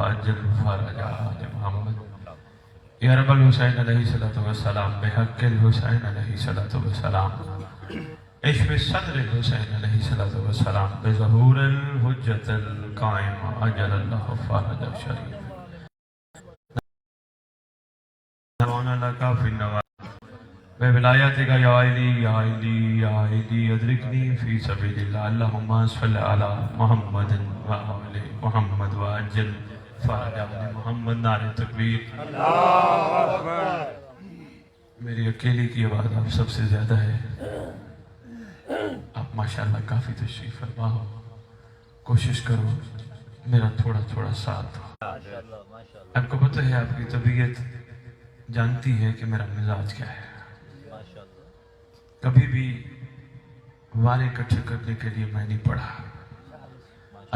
وعجل fridge آل محمد یا رب الحسین علیہ السلام بحق الحسین علیہ السلام عشق صدر الحسین علیہ السلام بظہور الحجت القائم عجل اللہ فرج الشریف نوانا لکا فی النوار بے ولایتک یا علی یا علی یا علی ادرکنی فی سبیل اللہ اللہم صلی علی محمد و آل محمد و عجل فرج آل محمد نعرہ تکبیر اللہ اکبر۔ میری اکیلی کی آواز آپ سب سے زیادہ ہے، آپ ماشاءاللہ کافی تشریف فرما ہو، کوشش کرو میرا تھوڑا تھوڑا ساتھ ہو۔ آپ کو پتہ ہے آپ کی طبیعت جانتی ہے کہ میرا مزاج کیا ہے، کبھی بھی وارے اکٹھے کرنے کے لیے میں نہیں پڑھا،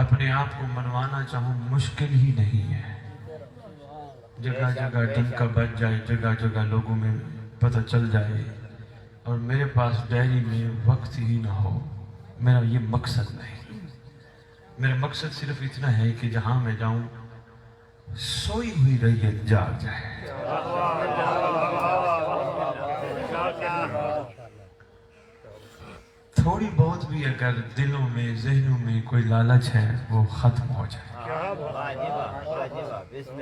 اپنے آپ کو منوانا چاہوں مشکل ہی نہیں ہے، جگہ جگہ ڈنکا بج جائے، جگہ جگہ لوگوں میں پتہ چل جائے اور میرے پاس ڈائری میں وقت ہی نہ ہو، میرا یہ مقصد نہیں، میرا مقصد صرف اتنا ہے کہ جہاں میں جاؤں سوئی ہوئی ریت جاگ جائے۔ تھوڑی بہت بھی اگر دلوں میں ذہنوں میں کوئی لالچ ہے وہ ختم ہو جائے،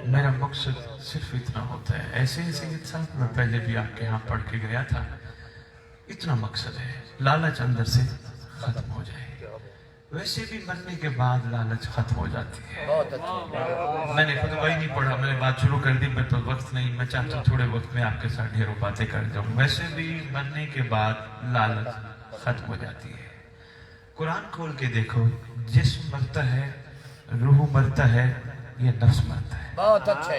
میرا مقصد صرف اتنا ہوتا ہے۔ ایسے سید صاحب میں پہلے بھی آپ کے ہاں پڑھ کے گیا تھا، اتنا مقصد ہے لالچ اندر سے ختم ہو جائے۔ ویسے بھی مرنے کے بعد لالچ ختم ہو جاتی ہے۔ میں نے خطبہ ہی نہیں پڑھا، میں نے بات شروع کر دی، میں تو وقت نہیں، میں چاہتا ہوں تھوڑے وقت میں آپ کے ساتھ ڈھیروں باتیں کر جاؤں۔ ویسے بھی مرنے کے بعد لالچ ختم ہو جاتی ہے۔ قرآن کھول کے دیکھو، جسم مرتا ہے، روح مرتا ہے، یہ نفس مرتا ہے۔ بہت اچھے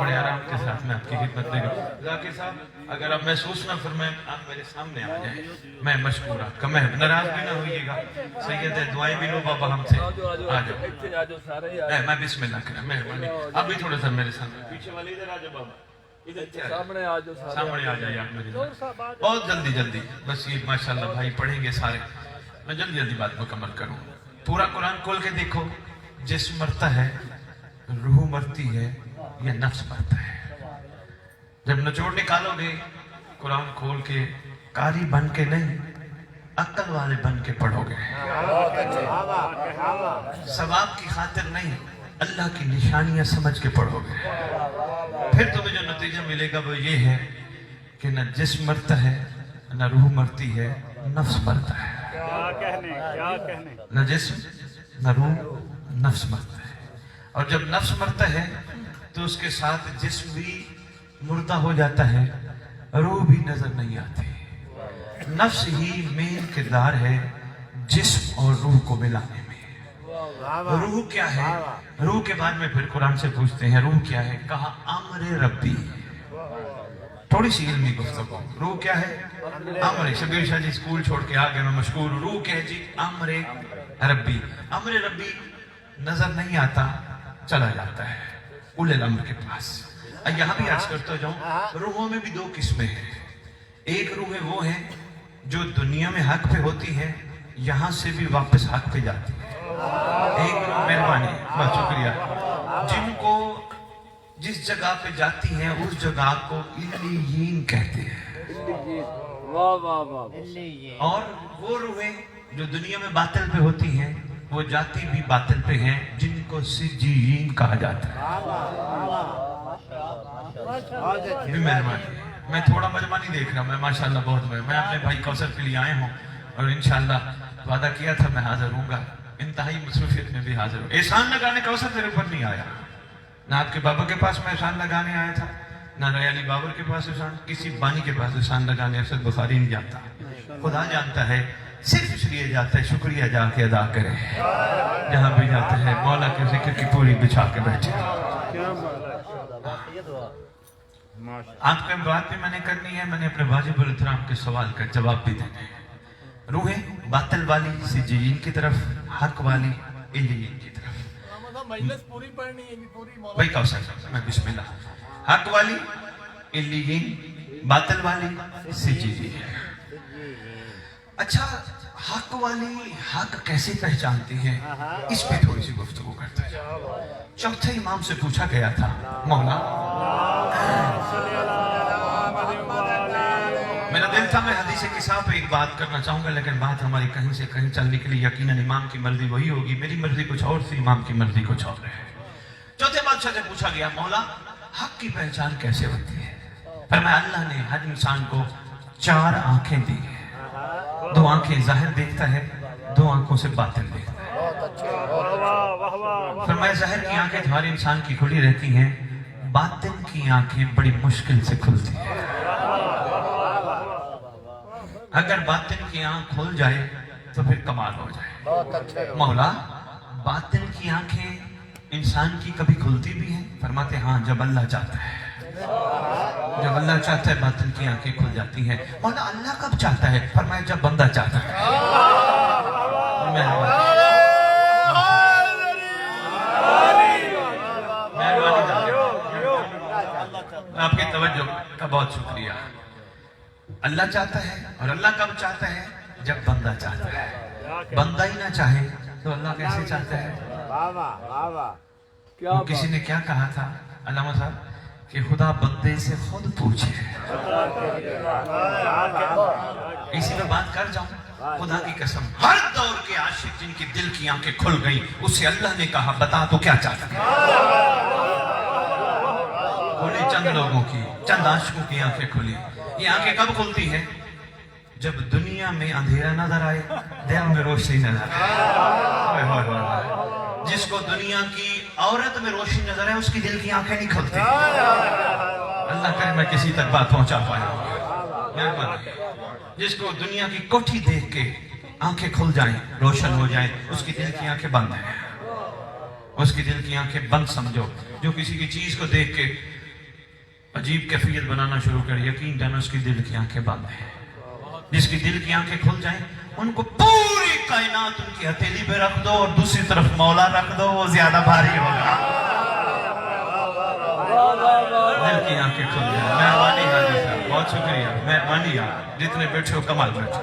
بڑے آرام کے ساتھ میں آپ کی خدمت دے گا۔ ذاکر صاحب اگر آپ محسوس نہ فرمائیں، آپ میرے سامنے آ جائیں، میں مشکور آپ کا، میں ناراض بھی نہ ہوئیے گا۔ سید ہے دعائیں بھی لو بابا ہم سے، آ جاؤ، میں بسم اللہ کریں، مہربانی آپ بھی تھوڑا سا میرے سامنے، پیچھے والے ادھر آ جاؤ بابا، سامنے آ جائے آپ میرے سامنے، بہت جلدی جلدی، بس یہ ماشاءاللہ بھائی پڑھیں گے سارے، میں جلدی جلدی بات مکمل کروں۔ پورا قرآن کھول کے دیکھو، جسم مرتا ہے، روح مرتی ہے، یہ نفس مرتا ہے۔ جب نچوڑ نکالو گے قرآن کھول کے، قاری بن کے نہیں، عقل والے بن کے پڑھو گے، ثواب کی خاطر نہیں، اللہ کی نشانیاں سمجھ کے پڑھو گے، پھر تمہیں جو نتیجہ ملے گا وہ یہ ہے کہ نہ جسم مرتا ہے، نہ روح مرتی ہے، نفس مرتا ہے۔ نہ جسم نہ روح، نفس مرتا ہے، اور جب نفس مرتا ہے تو اس کے ساتھ جسم بھی مردہ ہو جاتا ہے، روح بھی نظر نہیں آتی۔ نفس ہی مین کردار ہے جسم اور روح کو ملانے میں۔ روح کیا ہے؟ روح کے بعد میں پھر قرآن سے پوچھتے ہیں روح کیا ہے؟ کہا امر ربی۔ تھوڑی سی علمی گفتگو، روح کیا ہے؟ امر۔ شبیر شاہ جی اسکول چھوڑ کے آگے میں مشکور، روح کیا ہے جی؟ امر ربی۔ امر ربی نظر نہیں آتا، چلا جاتا ہے اولی الامر کے پاس۔ یہاں بھی عرض کرتا جاؤں، روحوں میں بھی دو قسمیں ہیں۔ ایک روحیں وہ ہیں جو دنیا میں حق پہ ہوتی ہیں، یہاں سے بھی واپس حق پہ جاتی ہیں۔ ایک روح، مہربانی، بہت شکریہ، جن کو جس جگہ پہ جاتی ہیں اس جگہ کو علیین کہتے ہیں، اور وہ روحیں جو دنیا میں باطل پہ ہوتی ہیں وہ جاتی بھی باطل پہ ہیں، جن کو سجین کہا جاتا ہے۔ بھی مہربانی، میں تھوڑا مجمع نہیں دیکھ رہا، میں ماشاءاللہ بہت میں اپنے بھائی کوثر کے لیے آئے ہوں اور انشاءاللہ وعدہ کیا تھا میں حاضر ہوں گا، انتہائی مصروفیت میں بھی حاضر ہوں۔ احسان لگانے کوثر میرے اوپر نہیں آیا، نہ آپ کے بابا کے پاس میں احسان لگانے آیا تھا، نہ ریالی بابر کے پاس احسان، کسی بانی کے پاس احسان لگانے اسد بخاری نہیں جانتا، خدا جانتا ہے، صرف اس لیے جاتا ہے شکریہ جا کے ادا کرے، جہاں بھی جاتا ہے مولا کے ذکر کی پوری بچھا کے بیٹھے۔ آپ کے بات بھی میں نے کرنی ہے، میں نے اپنے واجب الاحترام کے سوال کا جواب بھی دینا ہے۔ روحیں باطل والی سجین کی طرف، حق والی علیین کی طرف۔ بھائی کوثر میں بسم اللہ، حق والی علیین، باطل والی سجین۔ اچھا، حق والی حق کیسے پہچانتی ہے، اس پہ تھوڑی سی گفتگو کرتے ہیں۔ चौथे इमाम से पूछा गया था, मौला मेरा दिल था मैं हदीस किसा पे एक बात करना चाहूंगा, लेकिन बात हमारी कहीं से कहीं चल निकली। यकीनन इमाम की मर्जी वही होगी, मेरी मर्जी कुछ और थी, इमाम की मर्जी कुछ और है। चौथे बादशाह से पूछा गया, मौला हक की पहचान कैसे होती है? फरमाया अल्लाह ने हर इंसान को 4 आंखें दी है। 2 आंखें जाहिर देखता है, 2 आंखों से बातिन देखता है। फरमाया जाहिर की आंखें हर इंसान की खुली रहती हैं, बातिन की आंखें बड़ी मुश्किल से खुलती हैं। अगर बातिन की आंख खुल जाए तो फिर कमाल हो जाए। मौला बातिन की आंखें इंसान की कभी खुलती भी हैं? फरमाते हाँ, जब अल्लाह चाहता है। जब अल्लाह चाहता है बातिन की आंखें खुल जाती हैं। मौला अल्लाह कब चाहता है? फरमाया जब बंदा चाहता है। आपकी तवज्जो का बहुत शुक्रिया। अल्लाह चाहता है, और अल्लाह कब चाहता है? जब बंदा चाहता है। बंदा ही ना चाहे तो अल्लाह कैसे चाहता है? तो किसी ने क्या कहा था अल्लामा साहब कि खुदा बंदे से खुद पूछे। इसी में बात कर जाऊं, खुदा की कसम हर दौर के आशिक जिनकी दिल की आंखें खुल गई, उससे अल्लाह ने कहा बता तो क्या चाहता है? खुली चंद लोगों की, चंद आशिकों की आंखें खुली। ये आंखें कब खुलती है? जब दुनिया में अंधेरा नजर आए, दिल में रोशनी नजर आए। जिसको दुनिया की औरत में रोशनी नजर आए, उसकी दिल की आंखें नहीं खुलती। अल्लाह करे मैं किसी तक बात पहुंचा पाया। जिसको दुनिया की कोठी देख के आंखें खुल जाएं, रोशन हो जाएं, उसकी दिल की आंखें बंद हैं। उसकी दिल की आंखें बंद समझो। जो किसी की चीज को देख के अजीब कैफियत बनाना शुरू करे, यकीन जानो उसकी दिल की आंखें बंद हैं। जिसकी दिल की आंखें खुल जाएं, उनको पूरी कायनात उनकी हथेली पे रख दो और दूसरी तरफ मौला रख दो, वो ज्यादा भारी होगा। दिल की आंखें खुल जाए। मेहरबानी हाजी साहब, बहुत शुक्रिया, मेहरबानी यार, जितने बैठे हो कमाल बैठो।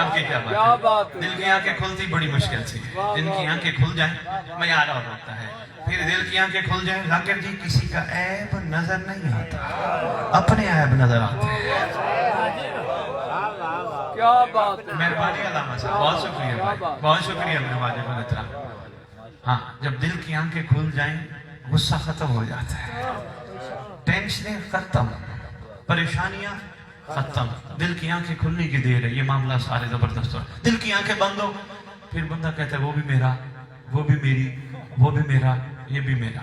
आपकी क्या बात है? दिल की आंखें खुलती बड़ी मुश्किल से। दिल की आंखें खुल जाए मयार और होता है। फिर दिल की आंखें खुल जाए, जाकिर जी किसी का ऐब नजर नहीं आता, अपने ऐब नजर आते हैं। क्या बात है, मेहरबानी अल्लामा साहब, बहुत शुक्रिया भाई, बहुत शुक्रिया मेरे वाजिब अलैहिस्सलाम। हाँ, जब दिल की आंखें खुल जाएं, गुस्सा खत्म हो जाता है, टेंशनें खत्म, परेशानियां खत्म। दिल की आंखें खुलने की देर है, ये मामला सारे जबरदस्त हो। दिल की आंखें बंद हो, फिर बंदा कहता है वो भी मेरा, वो भी मेरी, वो भी मेरा, ये भी मेरा।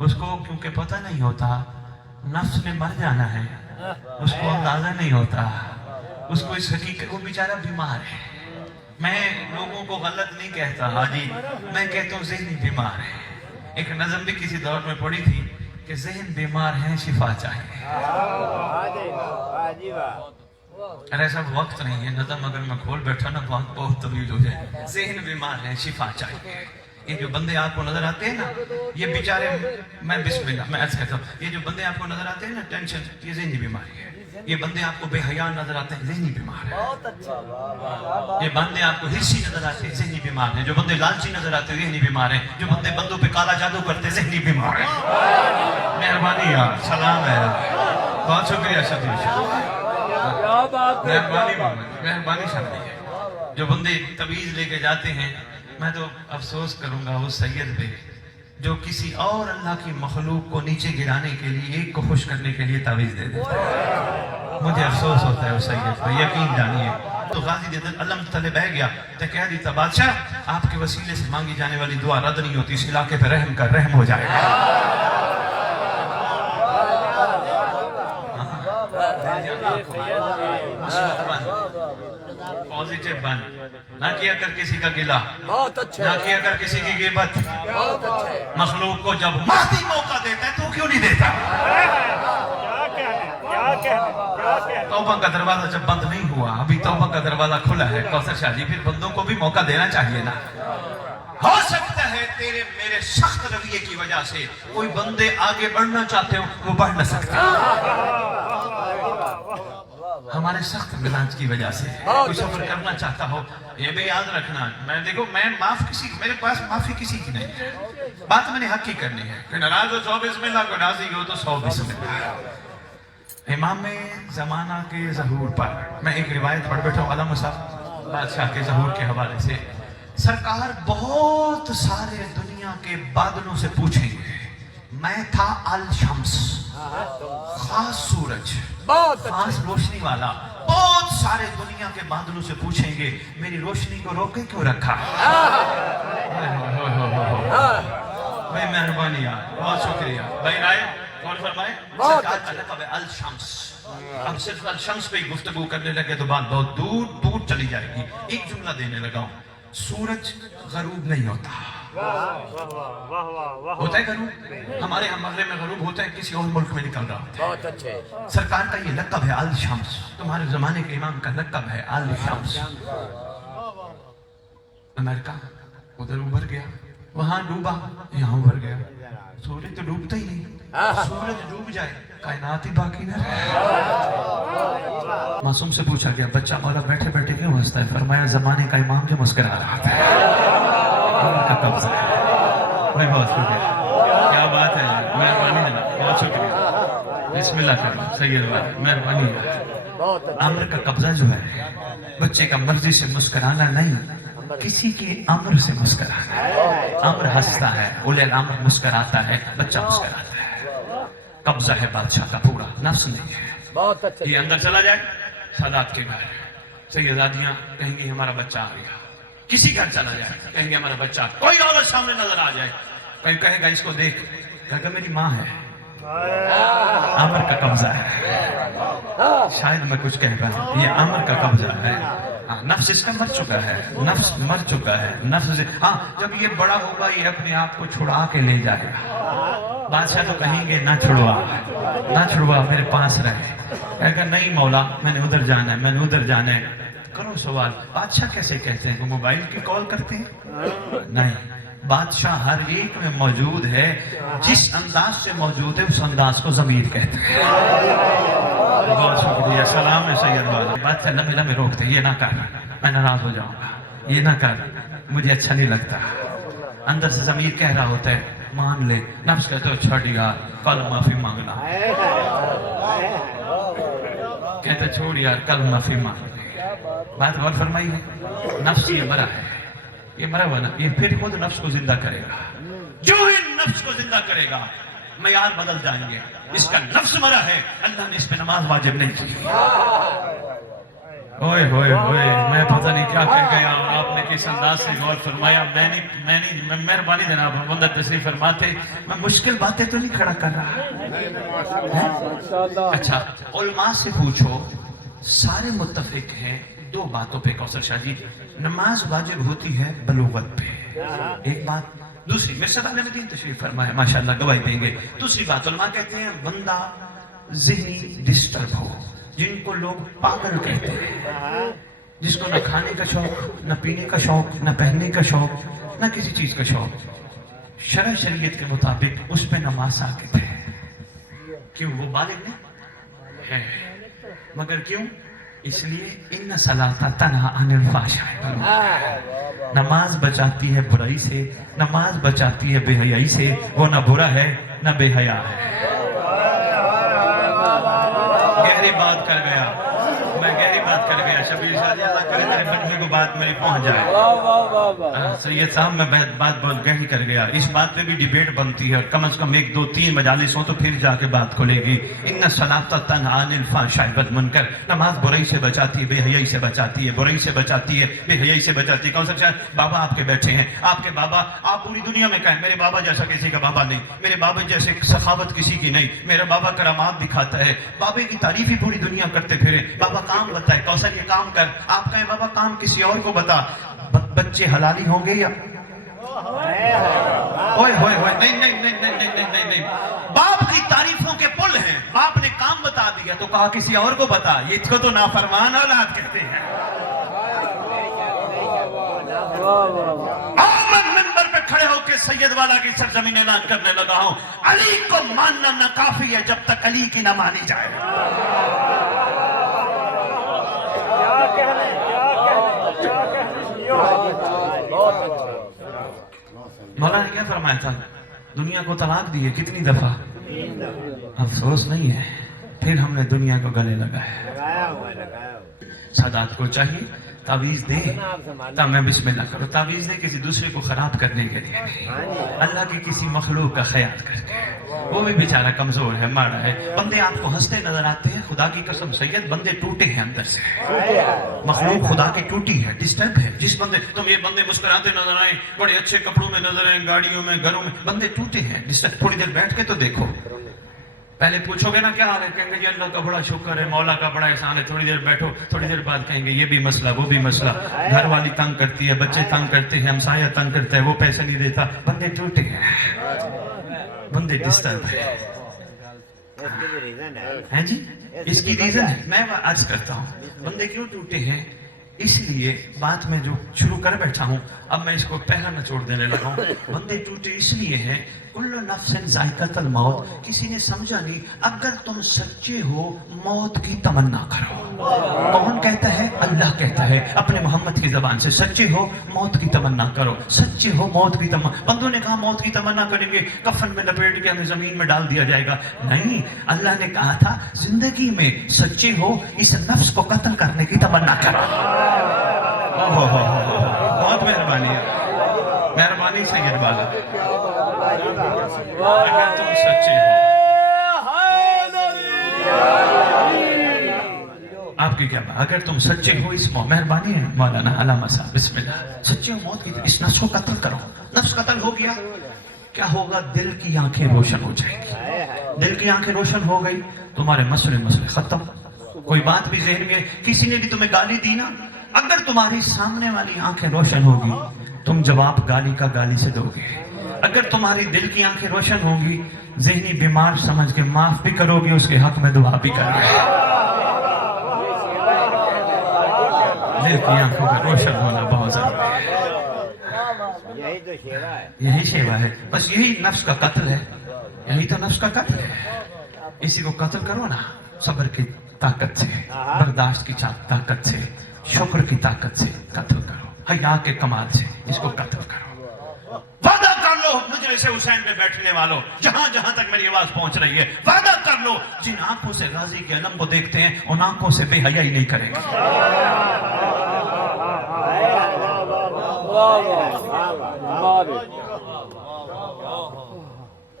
उसको क्योंकि पता नहीं होता नफ्स ने मर जाना है, उसको अंदाजा नहीं होता, उसको इस हकीकत, वो बेचारा बीमार है। मैं लोगों को गलत नहीं कहता हाजी, मैं कहता हूँ ज़हनी बीमार है। एक नज़म भी किसी दौर में पड़ी थी कि ज़हन बीमार है, शिफा चाहिए। अरे ऐसा वक्त नहीं है, नज़म अगर मैं खोल बैठा ना बात बहुत तवील हो जाए। ज़हन बीमार है, शिफा चाहिए। ये जो बंदे आपको नजर आते हैं ना, ये बेचारे, मैं बिस्मिल्लाह मैं ऐसे कहता हूँ, ये जो बंदे आपको नजर आते हैं ना टेंशन, ये ज़हनी बीमारी है। ये बंदे आपको बेहया नजर आते हैं, ज़हनी बीमार है। ये बंदे आपको हिर्सी नजर आते हैं, ज़हनी बीमार है। जो बंदे लालची नजर आते हैं, ज़हनी बीमार है। जो बंदे बंदों पे काला जादू करते हैं, ज़हनी बीमार है। मेहरबानी यार, सलाम है, बहुत शुक्रिया शबीर, मेहरबानी शबीर। जो बंदे तवीज़ लेके जाते हैं, मैं तो अफसोस करूंगा उस सैयद पे जो किसी और अल्लाह की मखलूक को नीचे गिराने के लिए, एक को खुश करने के लिए तावीज़ दे देता है। मुझे अफसोस होता है उस सैयद पर, यकीन जानिए। तो गाजी दे अल्लाह तले बह गया तो कह दी बादशाह आपके वसीले से मांगी जाने वाली दुआ रद्द नहीं होती, इस इलाके पर रहम कर, रहम हो जाएगा। पॉजिटिव बन, ना किया कर किसी का गिला, बहुत अच्छा, ना किया कर किसी की गिबत। बहुत अच्छा। मखलूक को जब मादी मौका देता है तो क्यों नहीं देता? तौबा का दरवाजा जब बंद नहीं हुआ, अभी तौबा का दरवाजा खुला है कौसर शाह जी, फिर बंदों को भी मौका देना चाहिए ना। हो सकता है तेरे मेरे सख्त रवैये की वजह से कोई बंदे आगे बढ़ना चाहते हो, वो बढ़ न सकते। हम हमारे सख्त मिजाज की वजह से कोई सफर करना चाहता हो, ये भी याद रखना, मैं देखो मैं मेरे पास माफी किसी की नहीं है, बात मैंने हक की करनी है। कि नाराज हो 100 बिस्मिल्लाह, को राजी हो तो 100 बिस्मिल्लाह। इमाम जमाना के ज़हूर पर मैं एक रिवायत पढ़ बैठा हूँ आलम साहब बादशाह के ज़हूर के हवाले से। सरकार बहुत सारे दुनिया के बादलों से पूछेंगे, मैं था अल शम्स, खास सूरज, खास रोशनी वाला, बहुत सारे दुनिया के बादलों से पूछेंगे मेरी रोशनी को रोके क्यों रखा। भाई मेहरबानी यार, बहुत शुक्रिया भाई राय कौन फरमाए। सरकार का लक़ब है अल शम्स। अब सिर्फ अल शम्स पे ही गुफ्तगू करने लगे तो बात बहुत दूर दूर चली जाएगी। एक जुमला देने लगा हूं, सूरज गरूब नहीं होता। होता है गरूब, हमारे यहाँ मगरे में गरूब होता है, किसी और मुल्क में निकल रहा होता है। बहुत अच्छे। सरकार का ये लक़ब है अल शम्स, तुम्हारे जमाने के इमाम का लक़ब है अल शम्स। अमेरिका उधर उभर गया, वहां डूबा, यहाँ उभर गया। सूरज तो डूबता ही नहीं, सूरज डूब जाए कायनात ही बाकी न रहे। मासूम से पूछा गया, बच्चा मौला बैठे बैठे क्यों हंसता है? फरमाया जमाने का इमाम जो मुस्कुरा रहा था, उनका कब्जा है। भाई बहुत शुक्रिया, क्या बात है, मेहरबानी है, बहुत शुक्रिया, बिस्मिल्लाह करना, सही है, मेहरबानी है। अम्र का कब्जा जो है, बच्चे का मर्जी से मुस्कुराना नहीं, किसी के अम्र से मुस्कुराना है। अम्र हंसता है, उलेल अम्र मुस्कुराता है, बच्चा मुस्कुराता है। कब्जा है बादशाह का पूरा, नफ्स नहीं है। बहुत अच्छे। ये अंदर चला जाए, सादात के घर, सैयदादियां कहेंगी हमारा बच्चा आ गया। किसी घर चला जाए, कहेंगे हमारा बच्चा, कोई औरत सामने नजर आ जाए, कहीं कहेगा इसको देख, कहेगा मेरी माँ है। अमर का कब्जा है, शायद मैं कुछ कह रहा हूं, ये अमर का कब्जा है। नफ्स इसका मर चुका है, नफ्स मर चुका है, नफ्स से, हाँ जब ये बड़ा होगा ये अपने आप को छुड़ा के ले जाएगा। बादशाह तो कहेंगे ना छुड़वा, ना छुड़वा, मेरे पास रहे। कहेगा नहीं मौला, मैंने उधर जाना है, मैंने उधर जाना है। करो सवाल, बादशाह कैसे कहते हैं? वो मोबाइल की कॉल करते हैं? नहीं, बादशाह हर एक में मौजूद है, जिस अंदाज से मौजूद है उस अंदाज को ज़मीर कहते हैं। बहुत शुक्रिया, सलाम है सैयद वाला। बादशाह लम्बे लम्बे रोकते, ये ना कर, मैं नाराज हो जाऊंगा, ये ना कर, मुझे अच्छा नहीं लगता। अंदर से ज़मीर कह रहा होता है मान ले, नफ्स कहते हो छोड़ यार, कल माफी मांगना, कहते छोड़ यार कल माफी मांग। बात गौर फरमाई है, नफ्स ये मरा है, ये मरा हुआ ना, ये फिर खुद नफ्स को जिंदा करेगा। जो ही नफ्स को जिंदा करेगा मयार बदल जाएंगे। इसका नफ्स मरा है, अल्लाह ने इस पे नमाज वाजिब नहीं की। ओए होए होए, मैं पता नहीं क्या कह गया, आपने किस अंदाज से गौर फरमाया। मैंने मेहरबानी देना, बंदा तशरीफ फरमाते, मैं मुश्किल बातें तो नहीं खड़ा कर रहा। अच्छा, उलमा से पूछो, सारे मुत्तफिक हैं दो बातों पे कौसर शाह जी, नमाज वाजिब होती है बलूगत पे, एक बात। दूसरी मिर्ज़ा नबीदीन तशरीफ फरमाए, माशाअल्लाह गवाही देंगे। दूसरी बात, उलमा कहते हैं बंदा ज़हनी डिस्टर्ब हो, जिनको लोग पागल कहते हैं, जिसको न खाने का शौक, न पीने का शौक, न पहनने का शौक, न किसी चीज का शौक, शरअ शरीयत के मुताबिक उस पे नमाज साकित है। क्यों? वो बालिग नहीं है, मगर क्यों? इसलिए इन्न सलाता तन्हा अनिल फ़ाहिशाइ वल मुनकर, नमाज बचाती है बुराई से, नमाज बचाती है बेहयाई से। वो न बुरा है न बेहया है। गहरी बात कर गया मैं, गहरी बात कर गया। शबीर शाह जी अल्लाह करे मेरे बंदे को बात मेरी पहुंच जाए। सैयद साहब मैं बात बहुत गहरी कर गया। इस बात पे भी डिबेट बनती है, और कम से कम 1 2 3 मजालिस हो तो फिर जाके बात खुलेगी। इन्ना सलाता तन्हा अनिल फ़ाहिशाइ वल मुनकर, नमाज बुराई से बचाती है, बेहयाई से बचाती है, बुराई से बचाती है, बेहयाई से बचाती है। कौन सा शायद बाबा आपके बैठे हैं, आपके बाबा, आप पूरी दुनिया में कहें मेरे बाबा जैसा किसी का बाबा नहीं, मेरे बाबा जैसे सखावत किसी की नहीं, मेरा बाबा करामात दिखाता है। बाबे की तारीफ ही पूरी दुनिया करते फिरे। बाबा काम बताए, कौशल ये काम कर, आप कहें बाबा काम किसी और को बता। बच्चे हलाली होंगे या ओए होए होए, नहीं नहीं नहीं नहीं नहीं नहीं नहीं नहीं, बाप की तारीफों के पुल हैं। बाप ने काम बता दिया तो कहा किसी और को बता, ये इसको तो नाफरमान औलाद कहते हैं। मिंबर पे खड़े होकर सैयद वाला की सरजमीन ऐलान करने लगा हूं, अली को मानना न काफी है जब तक अली की न मानी जाए। मौला ने क्या फरमाया था? दुनिया को तलाक दी है कितनी दफा? अफसोस नहीं है, फिर हमने दुनिया को गले लगाया। सादात को चाहिए तावीज दे तब मैं बिस्मिल्लाह करो, तावीज दे किसी दूसरे को खराब करने के लिए नहीं, अल्लाह की किसी मखलूक का ख्याल करके। वो भी बेचारा कमजोर है, माड़ा है। बंदे आपको हंसते नजर आते हैं, खुदा की कसम सैयद बंदे टूटे हैं अंदर से, मखलूक खुदा की टूटी है, डिस्टर्ब है। जिस बंदे तुम ये बंदे मुस्कुराते नजर आए, बड़े अच्छे कपड़ों में नजर आए, गाड़ियों में, घरों में, बंदे टूटे हैं, डिस्टर्ब। थोड़ी देर बैठ के तो देखो, पहले पूछोगे ना क्या हाल है, कहेंगे जी अल्लाह का बड़ा शुक्र है, मौला का बड़ा एहसान है। थोड़ी देर बैठो, थोड़ी देर बाद कहेंगे ये भी मसला, वो भी मसला, घर वाली तंग करती है, बच्चे तंग करते हैं, हमसाया तंग करता है, वो पैसे नहीं देता। बंदे टूटे हैं, बंदे डिस्टर्ब है जी। इसकी रीजन है, मैं अर्ज करता हूँ बंदे क्यों टूटे हैं। इसलिए बात में जो शुरू कर बैठा हूँ, अब मैं इसको पहला निचोड़ देने लगा हूँ। बंदे टूटे इसलिए हैं, कुल्लु नफ्सिन ज़ाइक़तुल मौत, किसी ने समझा नहीं। अगर तुम सच्चे हो मौत की तमन्ना करो। कौन कहता है? अल्लाह कहता है अपने मोहम्मद की जबान से, सच्चे हो मौत की तमन्ना करो, सच्चे हो मौत की तमन्ना। बंदों ने कहा मौत की तमन्ना करेंगे, कफन में लपेट के हमें जमीन में डाल दिया जाएगा। नहीं, अल्लाह ने कहा था जिंदगी में सच्चे हो, इस नफ्स को कत्ल करने की तमन्ना करो। बहुत मेहरबानी है, मेहरबानी सैयद बाला। अगर तुम सच्चे हो, आपकी क्या बात, अगर तुम सच्चे हो इस मेहरबानी है मौलाना अलामा साहब, बिस्मिल्लाह, सच्चे हो मौत की, इस नफ्स को कत्ल करो। नफ्स कत्ल हो गया, क्या होगा? दिल की आंखें रोशन हो जाएंगी। दिल की आंखें रोशन हो गई, तुम्हारे मसले खत्म। कोई बात भी ज़हन में, किसी ने भी तुम्हें गाली दी ना, अगर तुम्हारी सामने वाली आंखें रोशन होगी, तुम जवाब गाली का गाली से दोगे। अगर तुम्हारी दिल की आंखें रोशन होगी, ज़हनी बीमार समझ के माफ भी करोगे, उसके हक में दुआ भी करोगे। दिल की आंखों का रोशन होना बहुत जरूरी है। यही तो शेवा है, यही शेवा है, बस यही नफ्स का कत्ल है, यही तो नफ्स का कत्ल है। इसी को कत्ल करो ना, सब्र की ताकत से, बर्दाश्त की ताकत से, शुक्र की ताकत से कत्ल करो, हया के कमाल से इसको कत्ल करो। वादा कर लो मुझे से हुसैन पे बैठने वालों, जहां जहां तक मेरी आवाज पहुंच रही है, वादा कर लो जिन आंखों से गाजी के अलम को देखते हैं, उन आंखों से बेहयाई नहीं करेंगे।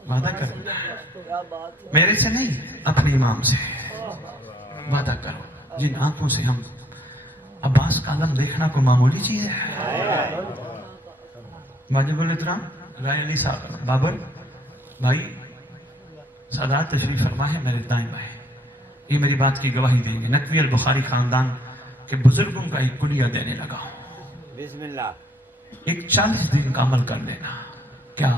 वादा करो, मेरे से नहीं, अपने इमाम से वादा करो। जिन आंखों से हम अब्बास का आलम देखना को मामूली चीज है। वाजिबुल इहतराम राय अली साहब बाबर भाई सादात तशरीफ फरमा है मेरे दाएं बाएं, ये मेरी बात की गवाही देंगे। नकवी अल बुखारी खानदान के बुजुर्गों का एक कुलिया देने लगा हूँ। बिस्मिल्लाह। एक 40 दिन का अमल कर लेना। क्या?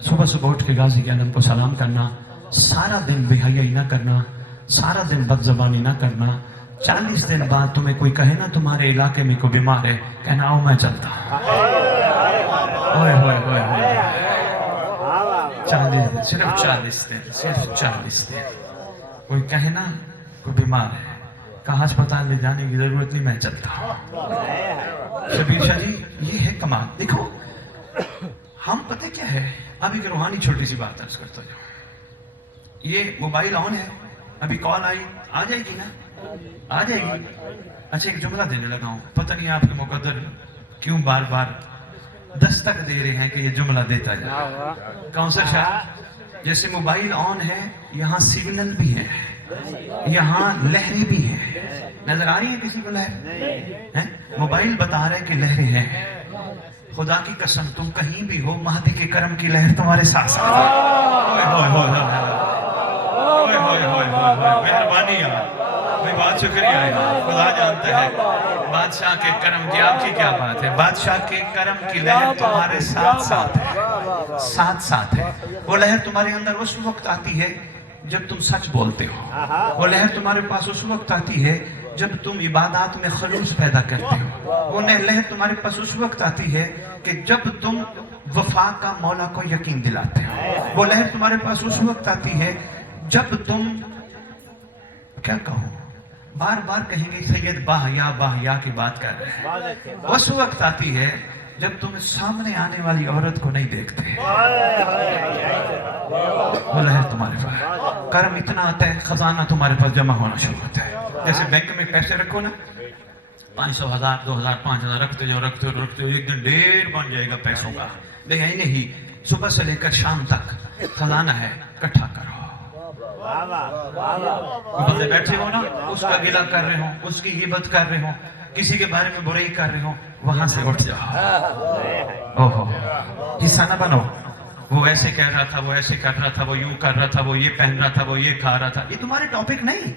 सुबह सुबह उठ के गाजी के आलम को सलाम करना, सारा दिन बेहयाई ना करना, सारा दिन बदजबानी ना करना। 40 दिन बाद तुम्हें कोई कहे ना तुम्हारे इलाके में कोई बीमार है, कहना आओ मैं चलता हूँ। 40 दिन, सिर्फ 40 दिन, सिर्फ 40 दिन। कोई कहे ना कोई बीमार है, कहा अस्पताल ले जाने की जरूरत नहीं, मैं चलता हूँ। शबीर शाह जी, ये है कमाल। देखो हम पता क्या है, अभी एक रूहानी छोटी सी बात अर्ज करता हूँ। ये मोबाइल ऑन है, अभी कॉल आई, आ जाएगी ना, आ जाएगी। अच्छा एक जुमला देने लगा हूँ, पता नहीं आपके मुकद्दर क्यों बार बार दस्तक दे रहे हैं कि ये जुमला देता जाए। कौंसर शाह, जैसे मोबाइल ऑन है, यहाँ सिग्नल भी है, यहाँ लहरें भी हैं। नजर आ रही है किसी को लहर है? मोबाइल बता रहे कि लहरें हैं। खुदा की कसम तुम कहीं भी हो, महदी के करम की लहर तुम्हारे साथ साथ। मेहरबानी भाई, बहुत शुक्रिया यार, खुदा जानता है बादशाह के करम की। आपकी क्या बात है, बादशाह के करम की लहर तुम्हारे साथ साथ है, साथ साथ है। वो लहर तुम्हारे अंदर उस वक्त आती है जब तुम सच बोलते हो। वो लहर तुम्हारे पास उस वक्त आती है जब तुम इबादत में खलूस पैदा करते हो। वो लहर तुम्हारे पास उस वक्त आती है कि जब तुम वफा का मौला को यकीन दिलाते हो। वो लहर तुम्हारे पास उस वक्त आती है जब तुम, क्या कहूं, बार बार कहेंगे सैयद बाहया की बात कर रहे हैं। उस वक्त आती है जब तुम सामने आने वाली औरत को नहीं देखते, वो लहर तुम्हारे पास, कर्म इतना आता है, खजाना तुम्हारे पास जमा होना शुरू होता है। जैसे बैंक में पैसे रखो ना, 500, 1000, 2000, 5000 रखते जाओ, एक दिन ढेर बन जाएगा पैसों का। लेकिन नहीं, सुबह से लेकर शाम तक खजाना है, इकट्ठा करो। बंदे बैठे हो ना, उसका गिला कर रहे हो, उसकी गिबत कर रहे हो, किसी के बारे में बुराई कर रहे हो, वहां से उठ जाओ। ओहो, हिस्सा ना बनो। वो ऐसे कह रहा था, वो ऐसे कर रहा था, वो यूं कर रहा था, वो ये पहन रहा था, वो ये खा रहा था। ये तुम्हारे टॉपिक नहीं,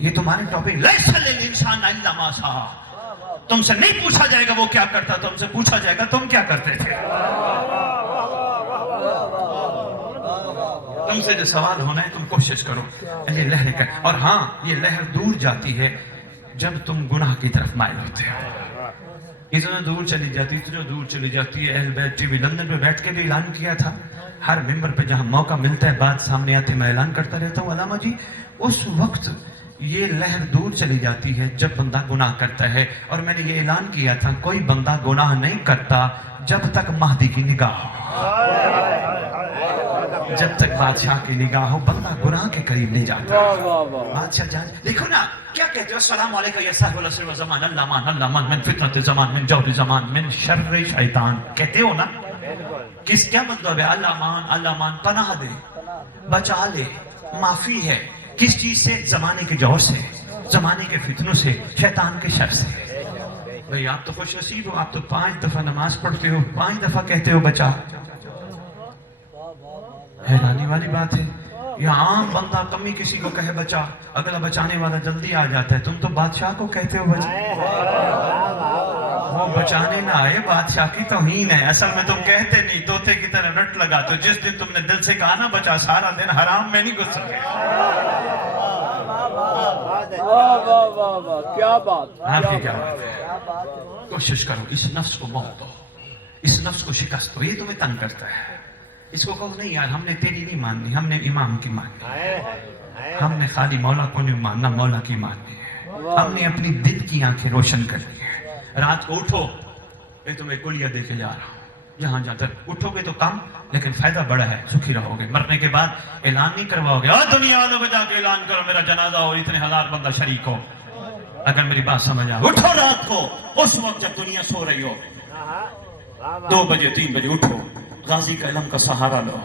ये तुम्हारे टॉपिक इंसान। तुमसे नहीं पूछा जाएगा वो क्या करता, तुमसे पूछा जाएगा तुम क्या करते थे। तुमसे जो सवाल होना है, तुम कोशिश करो ये लहर कर। और हाँ, ये लहर दूर जाती है जब तुम गुनाह की तरफ माइल होते हो। इतना दूर चली जाती, इतना दूर चली जाती है। अहल बैत टीवी लंदन पे बैठ के भी ऐलान किया था, हर मिंबर पे जहां मौका मिलता है, बात सामने आती, मैं ऐलान करता रहता हूँ, अलामा जी उस वक्त ये लहर दूर चली जाती है जब बंदा गुनाह करता है। और मैंने ये ऐलान किया था, कोई बंदा गुनाह नहीं करता जब तक महदी की निगाह हो, जब तक बादशाह की निगाह हो, बंदा गुनाह के करीब नहीं जाता। बादशाह जान, देखो ना क्या कहते हो, अस्सलाम वालेकुम या साहिबुल असर व ज़मान, अल्लामान मिन फितनत ज़मान, मिन जौर ज़मान, मिन शर्र शैतान, कहते हो ना। किस क्या मतलब है? अल्लामान पनाह दे, बचा ले, माफी है। किस चीज से? जमाने के जौर से, जमाने के फितनों से, शैतान के शर से। भाई आप तो खुश नसीब हो, आप तो 5 दफा नमाज पढ़ते हो, 5 दफा कहते हो बचा। हैरानी वाली बात है, यहाँ आम बंदा कमी किसी को कहे बचा, अगला बचाने वाला जल्दी आ जाता है। तुम तो बादशाह को कहते हो बचा। वो बचाने ना आए, बादशाह की तौहीन है। असल में तुम कहते नहीं, तोते की तरह रट लगाते हो। जिस दिन तुमने दिल से कहा ना बचा, सारा दिन हराम में नहीं घुस सके। क्या बात, आपकी क्या बात है? कोशिश करो, इस नफ्स को मौत दो, इस नफ्स को शिकस्त दो। ये तुम्हें तंग करता है, इसको कहो नहीं यार, हमने तेरी नहीं माननी, हमने इमाम की माननी, हमने खाली मौला को नहीं मानना, मौला की माननी है। हमने अपनी दिल की आंखें रोशन करनी है। रात को उठो, मैं तुम्हें कुलिया दे के जा रहा हूँ, जहां जाकर उठोगे तो कम, लेकिन फायदा बड़ा है, सुखी रहोगे। मरने के बाद ऐलान नहीं करवाओगे, दुनिया वालों को जाके ऐलान करो मेरा जनाजा हो, इतने 1000 बंदा शरीक हो। अगर मेरी बात समझ आए, उठो रात को, उस वक्त जब दुनिया सो रही हो, 2 बजे 3 बजे उठो, गाजी का इल्म का सहारा लो,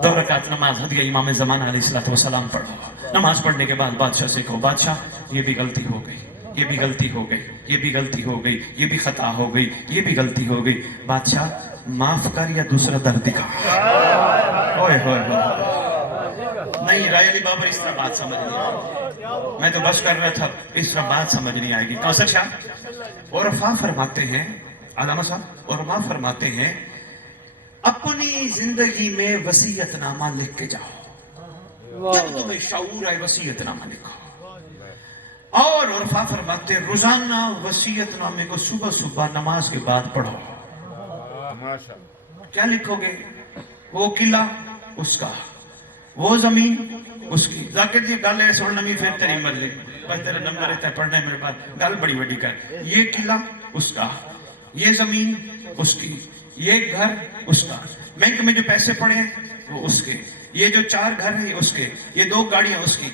2 रकात नमाज हदिया इमाम ज़माना अलैहिस्सलाम पढ़ो। नमाज पढ़ने के बाद बादशाह से कहो, बादशाह ये भी गलती हो गई, ये भी गलती हो गई, ये भी गलती हो गई, ये भी खता हो गई, ये भी गलती हो गई, बादशाह माफ कर या दूसरा दर दिखा। ओए होए नहीं, राय अली बाबर इस तरह बात समझ नहीं आई, मैं तो बस कर रहा था, इस तरह बात समझ नहीं आएगी। कौसर शाह उर्फा फरमाते हैं, अलामा साहब उर्फा फरमाते हैं, अपनी जिंदगी में वसीयतनामा लिख के जाओ। जब तुम्हें शऊर है, वसीयतनामा लिखो। और उर्फा फरमाते, रोजाना वसीयतनामे को सुबह सुबह नमाज के बाद पढ़ो। क्या लिखोगे? वो किला उसका, वो जमीन उसकी। जाकिर जी गल है सुन लमी, फिर तेरी मर्जी, बस तेरा नंबर रहता है पढ़ने मेरे बाद, गल बड़ी बड़ी कर। ये किला उसका, ये जमीन उसकी, ये घर उसका, बैंक में जो पैसे पड़े हैं वो उसके, ये जो 4 घर है उसके, ये 2 गाड़ियां उसकी।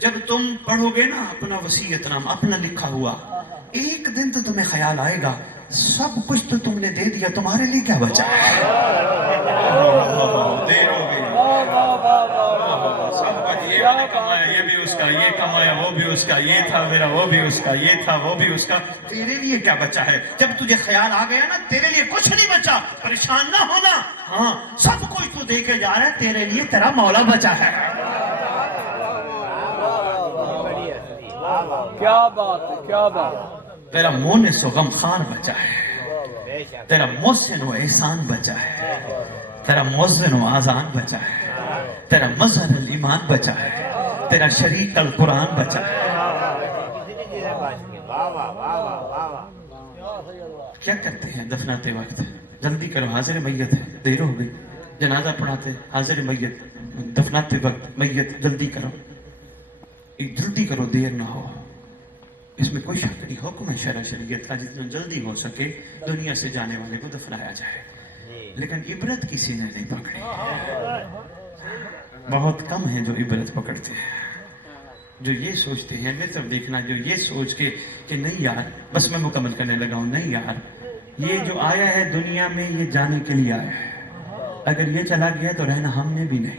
जब तुम पढ़ोगे ना अपना वसीयतनामा, अपना लिखा हुआ, एक दिन तो तुम्हें ख्याल आएगा सब कुछ तो तुमने दे दिया, तुम्हारे लिए क्या बचा है? देर हो गई, सब कुछ ये मैंने कमाया, ये भी उसका, ये कमाया वो भी उसका, ये था मेरा वो भी उसका, ये था वो भी उसका, तेरे लिए क्या बचा है? जब तुझे ख्याल आ गया ना तेरे लिए कुछ नहीं बचा, परेशान ना होना। हाँ, सब कुछ तू दे के जा रहा है, तेरे लिए तेरा मौला बचा है। क्या बात है, क्या बात। तेरा मोनिस व गमखार बचा है, तेरा मोहसिन व एहसान बचा है, तेरा मुअज्जिन व आज़ान बचा है, तेरा मज़हर अल ईमान बचा है, तेरा शरीक अल कुरान बचा है। क्या करते हैं दफनाते वक्त? जल्दी करो, हाजिर मैयत है, देर हो गई। जनाजा पढ़ाते, हाजिर मैयत, दफनाते वक्त मैयत, जल्दी करो। एक जल्दी करो, देर ना हो। इसमें कोई शक नहीं, हुक्म है शरीयत का, जितना जल्दी हो सके दुनिया से जाने वाले को दफनाया जाए। लेकिन इबरत किसी ने नहीं पकड़ी। बहुत कम है जो इबरत पकड़ते हैं, जो ये सोचते हैं, मेरी तरफ देखना, जो ये सोच के कि नहीं यार बस मैं मुकम्मल करने लगा हूं, नहीं यार ये जो आया है दुनिया में ये जाने के लिए आया है, अगर ये चला गया तो रहना हमने भी नहीं।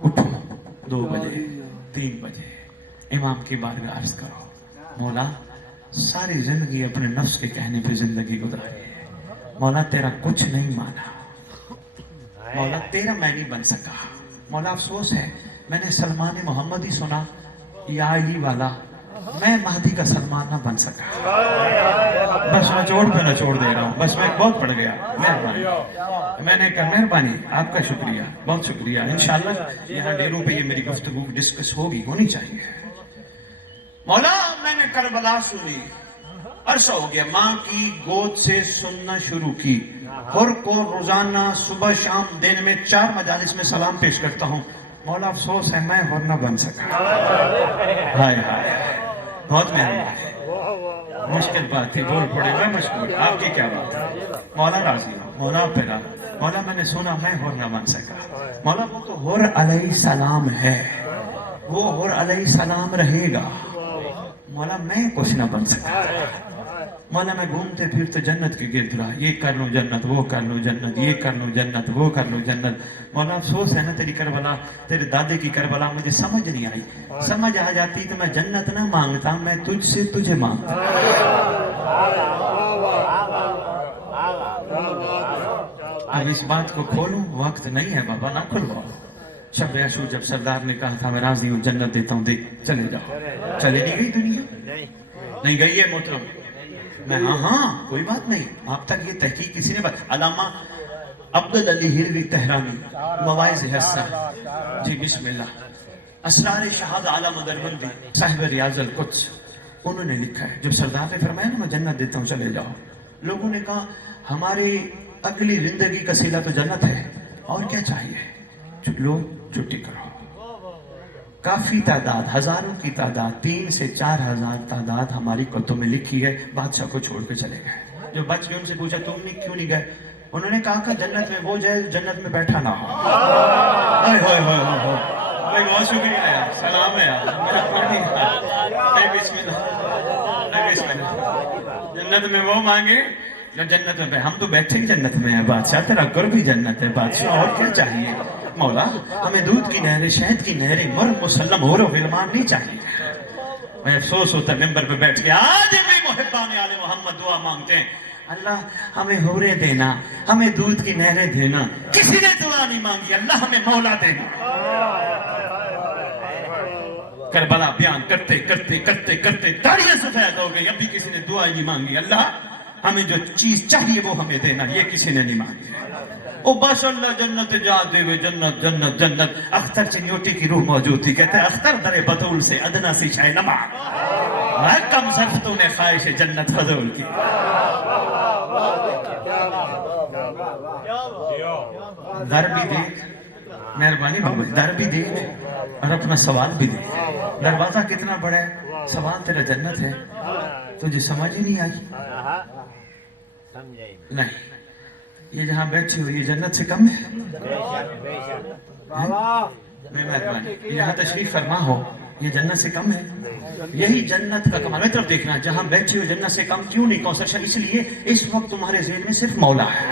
उठो 2 बजे 3 बजे इमाम की बारगाह अर्ज करो, मौला सारी जिंदगी अपने नफ्स के कहने पे जिंदगी गुजारी है, मौला तेरा कुछ नहीं माना, मौला तेरा मैं नहीं बन सका, मौला अफसोस है मैंने सलमान मोहम्मद ही सुना या अली वाला, मैं महदी का सलमान ना बन सका। बस नचोड़ पे नचोड़ दे रहा हूँ, बस मैं बहुत पड़ गया, मेहरबानी। मैंने कहा मेहरबानी, आपका शुक्रिया, बहुत शुक्रिया। इंशाल्लाह यहाँ डेरों पे ये मेरी गुफ्तगू डिस्कस होनी चाहिए। मौला मैंने करबला सुनी, अरसा हो गया, माँ की गोद से सुनना शुरू की, हुर को रोजाना सुबह शाम दिन में 4 मजालिस में सलाम पेश करता हूँ, मौला अफसोस है मैं हुर ना बन सका। हाय हाय, बहुत मेहरबानी, मुश्किल बात थी, बोल पड़े, मैं मशकूर, आपकी क्या बात है, मौला राजी हो, मौला फिरा, मौला मैंने सुना मैं हुर ना बन सका, मौला वो तो हुर अलैहि सलाम है, वो हुर अलैहि सलाम रहेगा, मौला मैं कुछ ना बन सका, मौला मैं घूमते फिरते जन्नत के गिर्द रहा, ये कर लूं जन्नत, वो कर लूं जन्नत, ये कर लूं जन्नत, वो कर लूं जन्नत, मौला अफसोस है ना तेरी करबला, तेरे दादे की करबला मुझे समझ नहीं आई, समझ आ जाती तो मैं जन्नत ना मांगता, मैं तुझसे तुझे मांगता। अब इस बात को खोलूं, वक्त नहीं है बाबा, ना खुलवाओ। शब आशूर जब सरदार ने कहा था मैं राजी हूँ, जन्नत देता हूँ, देख चले जाओ, चले नहीं गई दुनिया, नहीं गई है मोहतरम, मैं हाँ कोई बात नहीं, आप तक ये तहकीक किसी ने अलामा अब्दुल अली हिरवी तेहरानी मवाइज़ हस्सा जी बिस्मिल्लाह, असरार शहाद आला मदरबंदी साहिब रियाज़ अल कुद्स, उन्होंने लिखा है जब सरदार ने फरमाया ना मैं जन्नत देता हूँ चले जाओ, लोगों ने कहा हमारी अगली जिंदगी का सिला तो जन्नत है, और क्या चाहिए, लो छुट्टी करो। काफी तादाद, हजारों की तादाद, 3 से 4 हजार तादाद हमारी कुतुब में लिखी है, बादशाह को छोड़ के चले गए। जो बच गए उनसे पूछा तुमने क्यों नहीं गए, उन्होंने कहा कि जन्नत में वो जाए जन्नत में बैठा ना हो। बहुत शुक्रिया यार, सलाम है यार, जन्नत में वो मांगे जो जन्नत में, हम तो बैठे ही जन्नत में है बादशाह, तेरा कर भी जन्नत है बादशाह, और क्या चाहिए मौला, हमें दूध की नहरें, शहद की नहरें, मुर्ग मुसल्लम और विलमान नहीं चाहिए। मैं अफसोस होता मेंबर पे बैठ के, आज भी मुहिब्बान आले मोहम्मद दुआ मांगते हैं, अल्लाह हमें होरे देना, हमें दूध की नहरें देना, किसी ने दुआ नहीं मांगी, अल्लाह हमें मौला देना। करबला बयान करते करते करते करते ताड़ियां सफेद हो गई, अभी किसी ने दुआ ही नहीं मांगी, अल्लाह हमें जो चीज चाहिए वो हमें देना, ये किसी ने नहीं मांगी। ओ माशाअल्लाह जन्नत जा देवे, जन्नत जन्नत जन्नत। अख्तर चिन्योटी की रूह मौजूद थी, कहते अख्तर दरे बतूल से अदना सी शाय नमा, कम सर्फ तूने ख्वाहिश जन्नत फजूल की। दर भी देख, मेहरबानी बाबा, दर भी देख और अपना सवाल भी देख, दरवाजा कितना बड़ा है, सवाल तेरा जन्नत है, तुझे समझ ही नहीं आई। नहीं, ये जहाँ बैठी हुई ये जन्नत से कम है? मेहरबानी, यहाँ तशरीफ फरमा हो, ये जन्नत से कम है? यही जन्नत का कमाल। मेरी तरफ देखना, जहाँ बैठी हो जन्नत से कम क्यों नहीं कौसर शाह? इसलिए इस वक्त तुम्हारे ज़हन में सिर्फ मौला है।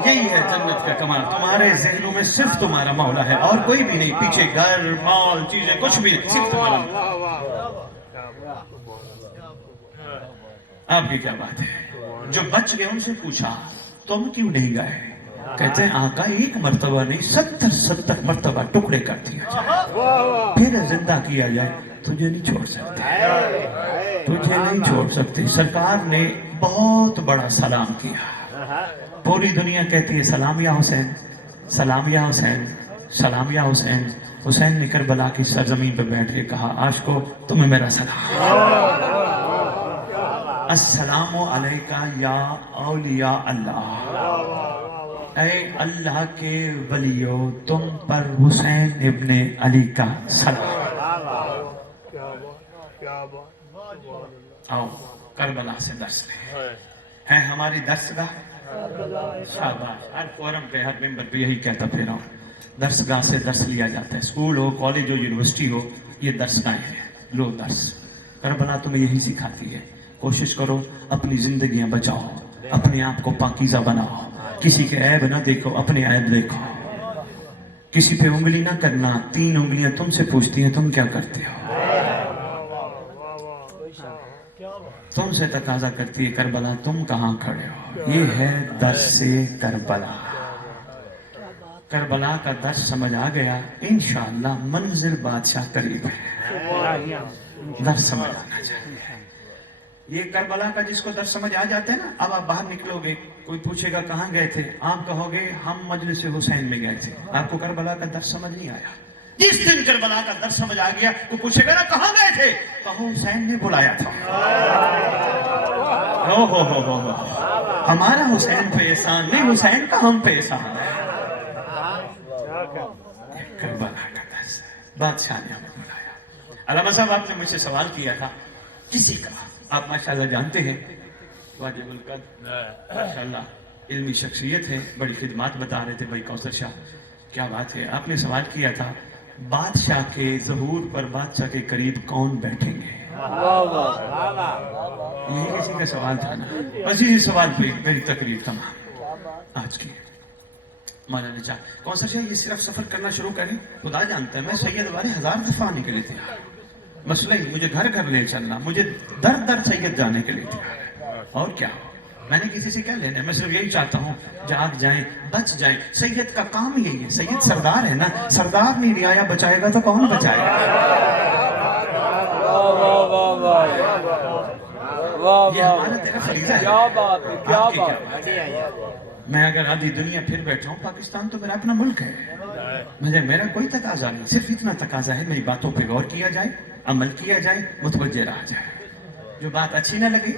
यही है जन्नत का कमाल, तुम्हारे ज़हनों में सिर्फ तुम्हारा मौला है और कोई भी नहीं, पीछे घर माल चीजें कुछ भी, सिर्फ तुम्हारा। आपकी क्या बात है? जो बच गए उनसे पूछा तुम क्यों नहीं गए? कहते हैं आका एक मर्तबा नहीं 70 मर्तबा टुकड़े कर दिया जाए, फिर जिंदा किया जाए, तुझे नहीं छोड़ सकते, तुझे नहीं छोड़ सकते। सरकार ने बहुत बड़ा सलाम किया, पूरी दुनिया कहती है सलाम या हुसैन, सलाम या हुसैन, सलाम या हुसैन। हुसैन ने करबला की सरजमीन पर बैठ के कहा आशिको तुम्हें मेरा सलाम, अस्सलामु अलैका या औलिया अल्लाह। اے اللہ کے ولیو تم پر حسین ابن علی کا سلام۔ آؤ کربلا سے درس لیں، ہے ہماری درسگاہ شاباش، ہر فورم پہ ہر ممبر پہ یہی کہتا پھر ہوں، درسگاہ سے درس لیا جاتا ہے، اسکول ہو کالج ہو یونیورسٹی ہو، یہ درسگاہیں ہیں، لو درس۔ کربلا تمہیں یہی سکھاتی ہے، کوشش کرو اپنی زندگیاں بچاؤ، اپنے آپ کو پاکیزہ بناؤ، کسی کے عیب نہ دیکھو، اپنے عیب دیکھو، کسی پہ انگلی نہ کرنا، 3 انگلیاں تم سے پوچھتی ہیں تم کیا کرتے ہو، تم سے تقاضا کرتی ہے کربلا تم کہاں کھڑے ہو۔ یہ ہے درس کربلا۔ کربلا کا درس سمجھ آ گیا، انشاءاللہ منزل بادشاہ قریب ہے، درس سمجھ آنا چاہیے۔ یہ کربلا کا جس کو درس سمجھ آ جاتا ہے نا، اب آپ باہر نکلو گے، کوئی پوچھے گا کہاں گئے تھے، آپ کہو گے ہم مجلس حسین میں گئے تھے، آپ کو کربلا کا درس سمجھ نہیں آیا۔ جس دن کربلا کا درس سمجھ آ گیا، وہ پوچھے گا نا کہاں گئے تھے، کہو حسین نے بلایا تھا۔ ہو ہمارا حسین پہ احسان نہیں، حسین کا ہم پہ احسان ہے۔ کربلا کا درس بادشاہ نے ہمیں بلایا۔ علامہ صاحب آپ نے مجھ سے سوال کیا تھا کسی کا، آپ ماشاءاللہ جانتے ہیں واجب القدر ماشاءاللہ علمی شخصیت ہے، بڑی خدمات بتا رہے تھے بھائی کوثر شاہ، کیا بات ہے۔ آپ نے سوال کیا تھا بادشاہ کے ظہور پر بادشاہ کے قریب کون بیٹھیں گے، یہی کسی کا سوال تھا نا، بس اسی سوال پہ میری تقریر تمام آج کی۔ مولانا چاہ کوثر شاہ یہ صرف سفر کرنا شروع کریں، خدا جانتا ہے میں سید والے 1000 دفعہ آنے کے لیے تیار، مسئلہ ہی مجھے گھر گھر لے چلنا، مجھے در در سید جانے کے لیے تیار ہے، اور کیا میں نے کسی سے کیا لینا ہے، میں صرف یہی چاہتا ہوں جاگ جائیں بچ جائیں، سید کا کام یہی ہے، سید سردار ہے نا، سردار نہیں رعایا بچائے گا تو کون بچائے گا، یہ ہمارا تیرا فریضہ ہے۔ کیا بات ہے، کیا آپ کی بات ہے؟ میں اگر آدھی دنیا پھر بیٹھا ہوں، پاکستان تو میرا اپنا ملک ہے، میرا کوئی تقاضا نہیں، صرف اتنا تقاضا ہے میری باتوں پہ غور کیا جائے، عمل کیا جائے، متوجہ رہا جائے، جو بات اچھی نہ لگے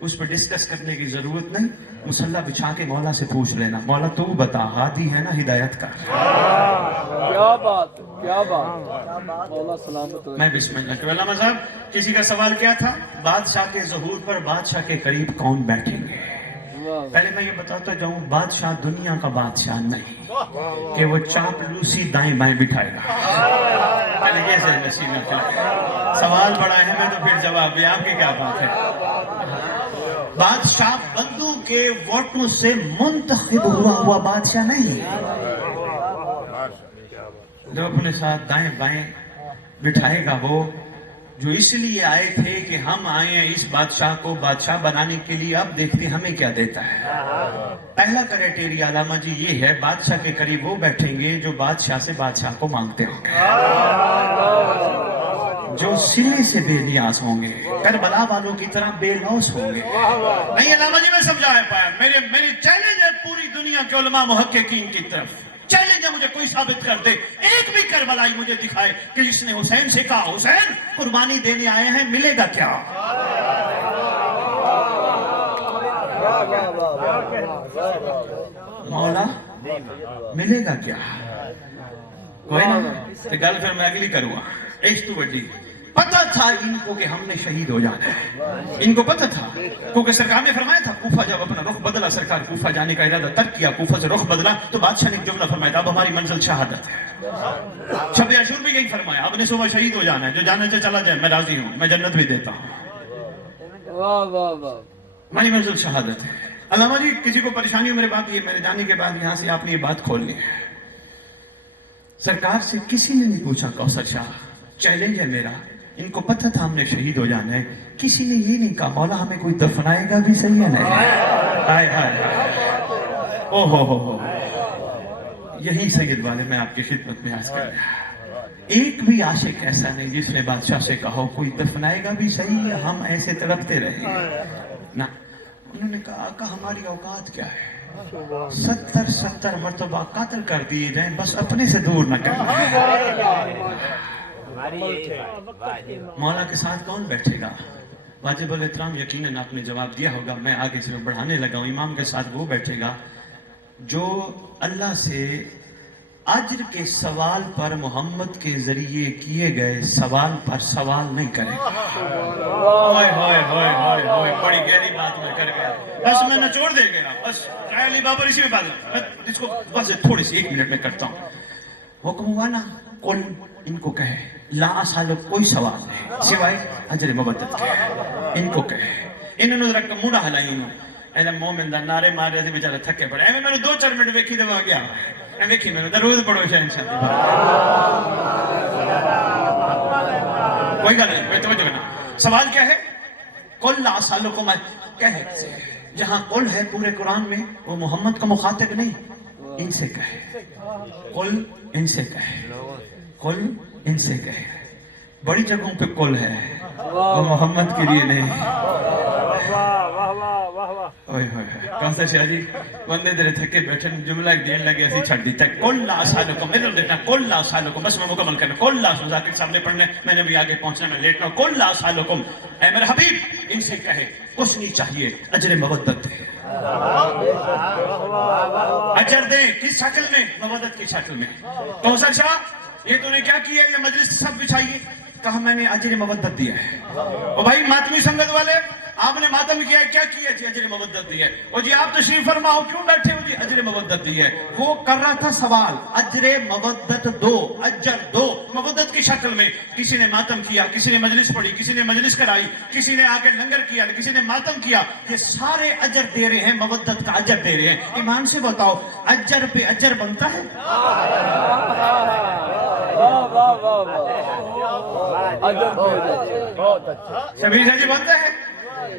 اس پہ ڈسکس کرنے کی ضرورت نہیں، مصلی بچھا کے مولا سے پوچھ لینا، مولا تو بتا، ہادی ہے نا ہدایت کا۔ کیا بات ہے، کیا بات، مولا سلامت رہے۔ میں بسم اللہ کروں۔ علامہ صاحب کسی کا سوال کیا تھا بادشاہ کے ظہور پر بادشاہ کے قریب کون بیٹھیں گے، پہلے میں یہ بتاتا جاؤں بادشاہ دنیا کا بادشاہ نہیں کہ وہ چاپلوسی دائیں بائیں بٹھائے گا، پہلے یہ ذہن نصیب میں کریں، سوال بڑا ہے میں تو پھر جواب بھی آپ کی کیا بات ہے۔ بادشاہ بندوں کے ووٹوں سے منتخب ہوا بادشاہ نہیں، جو اپنے ساتھ دائیں بائیں بٹھائے گا وہ جو اس لیے آئے تھے کہ ہم آئے ہیں اس بادشاہ کو بادشاہ بنانے کے لیے، اب دیکھتے ہمیں کیا دیتا ہے۔ پہلا کرائٹیریا علامہ جی یہ ہے بادشاہ کے قریب وہ بیٹھیں گے جو بادشاہ سے بادشاہ کو مانگتے ہوں گے، جو سرے سے بے نیاز ہوں گے، کربلا والوں کی طرح بے لوث ہوں گے۔ نہیں علامہ جی میں سمجھا ہے پایا، میری چیلنج ہے پوری دنیا کے علماء محققین کی طرف، چیلنج ہے مجھے کوئی ثابت کر دے، ایک بھی کربلائی مجھے دکھائے کہ جس نے حسین سے کہا حسین قربانی دینے آئے ہیں ملے گا کیا، مولا ملے گا کیا، کوئی نا گل پھر میں اگلی کروں گا۔ ایک تو بڑی پتہ تھا ان کو کہ ہم نے شہید ہو جانا ہے، ان کو پتہ تھا کیونکہ سرکار نے فرمایا تھا کوفہ جب اپنا رخ بدلا، سرکار کوفہ جانے کا ارادہ ترک کیا، کوفہ سے رخ بدلا تو بادشاہ نے ایک جملہ فرمایا تھا اب ہماری منزل شہادت ہے، شب عاشور بھی یہی فرمایا اب نے صبح شہید ہو جانا ہے، جو جانے سے چلا جائے میں راضی ہوں، میں جنت بھی دیتا ہوں، واہ واہ واہ، ہماری منزل شہادت ہے۔ علامہ جی کسی کو پریشانی ہو میرے بات یہ میرے جانے کے بعد یہاں سے آپ نے یہ بات کھولنی ہے، سرکار سے کسی نے نہیں پوچھا کوثر شاہ چیلنج ہے میرا، ان کو پتہ تھا ہم نے شہید ہو جانا ہے، کسی نے یہ نہیں کہا مولا ہمیں کوئی دفنائے گا بھی صحیح ہے نہیں، آئے آئے او ہو یہی سید والے میں آپ کی خدمت میں عرض کر رہا، ایک بھی عاشق ایسا نہیں جس نے بادشاہ سے کہا کوئی دفنائے گا بھی صحیح ہے، ہم ایسے تڑپتے رہے نا، انہوں نے کہا آقا ہماری اوقات کیا ہے، 70 مرتبہ قتل کر دیے جائیں بس اپنے سے دور نہ کریں، مولا کے ساتھ کون بیٹھے گا، واجب الاحترام یقیناً آپ نے جواب دیا ہوگا، میں آگے صرف بڑھانے لگا ہوں، امام کے ساتھ وہ بیٹھے گا جو اللہ سے اجر کے سوال پر محمد کے ذریعے کیے گئے سوال پر سوال نہیں کرے گا. بڑی گہری بات میں کر گیا. بس میں نچوڑ دے گیا. بس علی بابر اسی میں بات اس کو بس تھوڑی سی 1 منٹ میں کرتا ہوں. حکم ہوا نا کل ان کو کہے لا اسالو کوئی سوال نہیں سوائے اجر مودت کے. ان کو کہے انہوں نے ذرا موڑا ہلائی انہوں ایسا مومن دا نعرے مار رہے تھے بیچارے تھکے پڑے. ایویں میں نے 2-4 منٹ ویکھی دے وہاں گیا. ویکھی میں نے درود پڑھو شہنشاہ کوئی گل نہیں. توجہ کرنا. سوال کیا ہے؟ قل لا اسالکم کہے سے جہاں قل ہے پورے قرآن میں وہ محمد کا مخاطب نہیں. ان سے کہے قل ان سے کہے قل ان سے کہے. بڑی جگہوں پہ قل ہے وہ محمد کے لیے نہیں. کون سا شاہ جی بندے تیرے تھکے بیٹھے جملہ ایک دین لگے ایسی چھڑ دیتا ہے. قل لا اسالکم ادھر دیکھنا قل لا اسالکم بس میں مکمل کرنا. قل لا ذاکر سامنے پڑھنے میں نے بھی آگے پہنچنا میں لیٹ رہا ہوں. قل لا اسالکم اے میرے حبیب ان سے کہے کچھ نہیں چاہیے اجر مودت دے. اجر دے کس شکل میں؟ مودت کی شکل میں. کوثر شاہ یہ تو نے کیا کیا یہ مجلس سب بچھائیے. کہا میں نے اجر مودت دیا ہے. او بھائی ماتمی سنگت والے آپ نے ماتم کیا ہے کیا کیا جی اجر مودت دی ہے. اور جی آپ تشریف فرما ہو کیوں بیٹھے ہو جی اجر مودت دی ہے. وہ کر رہا تھا سوال اجر مودت دو اجر دو مودت کی شکل میں. کسی نے ماتم کیا کسی نے مجلس پڑھی کسی نے مجلس کرائی کسی نے آگے لنگر کیا کسی نے ماتم کیا. یہ سارے اجر دے رہے ہیں مودت کا اجر دے رہے ہیں. ایمان سے بتاؤ اجر پہ اجر بنتا ہے؟ شبیر صاحب جی بنتا ہے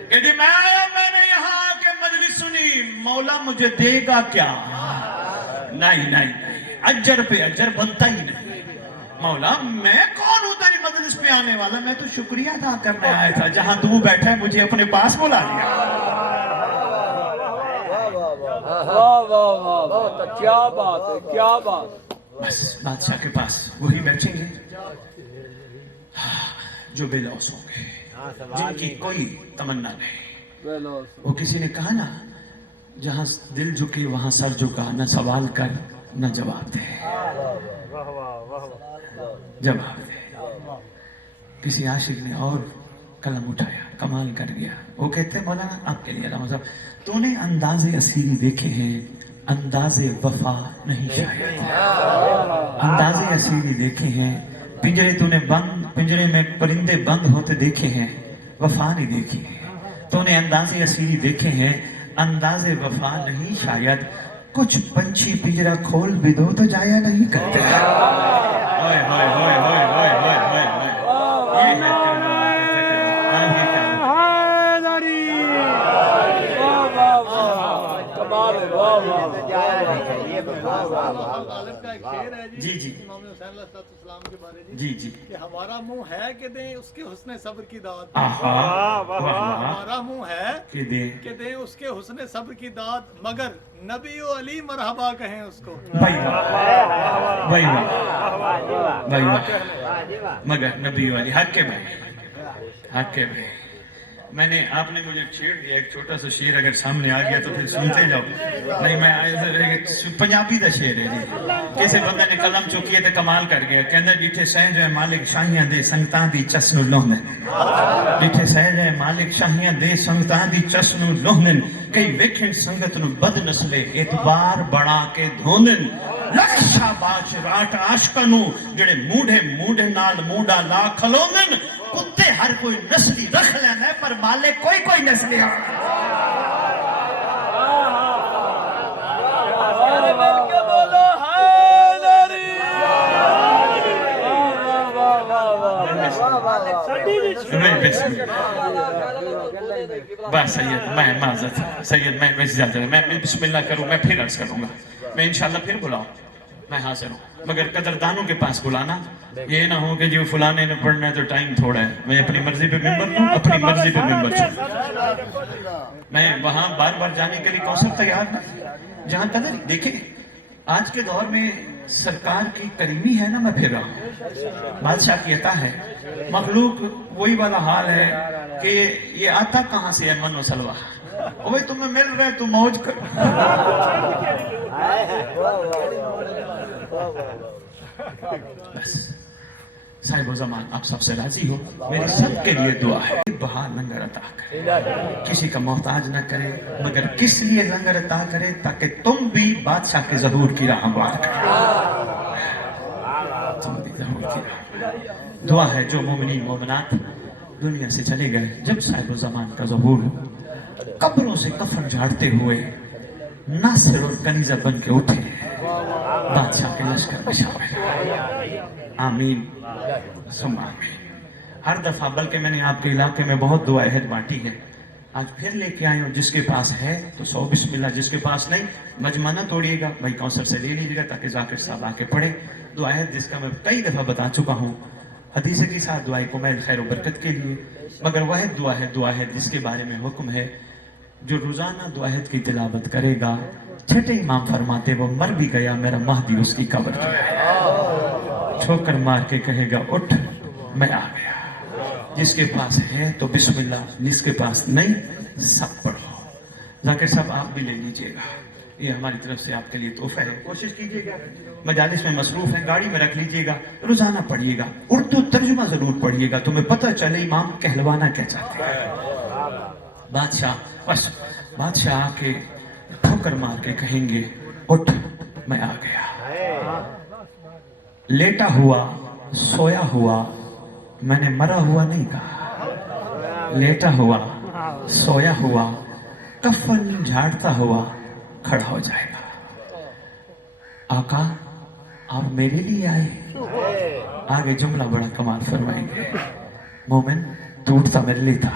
کہ جی میں آیا میں نے یہاں کے مجلس سنی مولا مجھے دے گا کیا؟ نہیں نہیں اجر پہ اجر بنتا ہی نہیں. مولا میں کون ہوں تیری مجلس پہ آنے والا. میں تو شکریہ ادا کرنے آیا تھا جہاں تو بیٹھا ہے مجھے اپنے پاس بلا لیا. کیا بات ہے کیا بات. بس بادشاہ کے پاس وہی بیٹھیں گے جو بے لوث ہوں گے جن کی کوئی تمنا نہیں. وہ کسی نے کہا نا جہاں دل جھکے وہاں سر جھکا نہ سوال کر نہ جواب دے. جواب دے. کسی عاشق نے اور قلم اٹھایا کمال کر گیا. وہ کہتے ہیں مولانا آپ کے لیے علامہ صاحب تو نے انداز اسیری دیکھے ہیں انداز وفا نہیں شاید. انداز اسیری دیکھے ہیں پنجرے تو نے بند پنجرے میں پرندے بند ہوتے دیکھے ہیں وفا نہیں دیکھی ہے. تو نے انداز اسیری دیکھے ہیں انداز وفا نہیں شاید. کچھ پنچھی پنجرا کھول بھی دو تو جایا نہیں کرتے. جی جی جی جی کہ ہمارا منہ ہے کہ دیں اس کے حسن صبر کی داد. ہمارا منہ ہے کہ دیں اس کے حسن صبر کی داد مگر نبی و علی مرحبا کہیں اس کو. مگر نبی و علی حق کے بھائی حق کے بھائی. میں نے آپ نے مجھے چھیڑ دیا ایک چھوٹا سا شعر اگر سامنے آ گیا تو پھر سنتے جاؤ. نہیں میں پنجابی دا شعر ہے جی. کسی بندے نے قلم چکی ہے تو کمال کر گیا. کہندے ڈیٹھے سہ جو ہے مالک شاہیاں دے سنگتاں دی چسنو لوہنے. ڈیٹھے سہ جو ہے مالک شاہیاں دے سنگتاں دی چسنو لوہنے. کئی ویکھن سنگت نو بد نسلے اعتبار بڑا کے دھوندن. لکھ شاباش راٹ عاشقانو جڑے موڑے نال موڑا لا کھلوندن. کتے ہر کوئی نسلی رکھ لینا ہے پر مالک کوئی نسلی ہے. بس سید میں معذرت سید میں بسم اللہ کروں میں پھر عرض کروں گا. میں انشاءاللہ پھر بلاؤں میں حاضر ہوں مگر قدردانوں کے پاس بلانا. یہ نہ ہو کہ جو فلانے نے پڑھنا ہے تو ٹائم تھوڑا ہے. میں اپنی مرضی پہ ممبر ہوں اپنی مرضی پہ ممبر چھوڑوں. میں وہاں بار بار جانے کے لیے کوثر تیار نہ جہاں قدر دیکھیں. آج کے دور میں सरकार की करीमी है ना, मैं फिर रहा हूँ। बादशाह की अता है, मखलूक वही वाला हाल है कि ये आता कहाँ से है मनो सलवा, ओए तुम्हें मिल रहे तुम मौज कर। बस साहिब ज़मान आप सबसे राजी हो, मेरी सबके लिए दुआ है, बहा लंगर अता करे, किसी का मोहताज न करे, मगर किस लिए लंगर अता करे, ताकि तुम भी बादशाह के ज़हूर की राह पार करो। तुम भी ज़हूर की राह। दुआ है जो मोमिनीन मोमिनात दुनिया से चले गए, जब साहिब ज़मान का ज़हूर हो, कब्रों से कफन झाड़ते हुए नासिर और कनीज़ा बन के उठे, बादशाह के लश्कर में शामिल। आमीन सुम्मा आमीन। हर दफा, बल्कि मैंने आपके इलाके में बहुत दुआ अहद बांटी है, आज फिर लेके आए हूँ। जिसके पास है तो 100 बिस्मिल्लाह, जिसके पास नहीं मजमा ना तोड़िएगा, भाई कौंसर से ले लीजिएगा ताकि जाकिर साहब आके पढ़े। दुआ अहद जिसका मैं कई दफा बता चुका हूँ, हदीस के साथ दुआए कुमैल खैर बरकत के लिए, मगर वह दुआ है जिसके बारे में हुक्म है, जो रोजाना दुआ अहद की तिलावत करेगा, छठे इमाम फरमाते वो मर भी गया मेरा महदी उसकी कब्र जो है, ठोकर मार के कहेगा उठ मैं आ गया। जिसके पास है तो बिस्मिल्लाह, जिसके पास नहीं सब पढ़ो। जाकिर साहब आप भी ले लीजिएगा, ये हमारी तरफ से आपके लिए तोहफा है। कोशिश कीजिएगा, मजालिस में मसरूफ है, गाड़ी में रख लीजिएगा, रोजाना पढ़िएगा, उर्दू तर्जुमा जरूर पढ़िएगा, तुम्हें पता चले इमाम कहलवाना क्या चाहते हैं। बादशाह आके ठोकर मार के कहेंगे उठ मैं आ गया। लेटा हुआ सोया हुआ, मैंने मरा हुआ नहीं कहा, लेटा हुआ सोया हुआ कफन झाड़ता हुआ खड़ा हो जाएगा। आका आप मेरे लिए आए। आगे जुमला बड़ा कमाल फरमाएंगे, मोमिन तू उठता मेरे लिए था,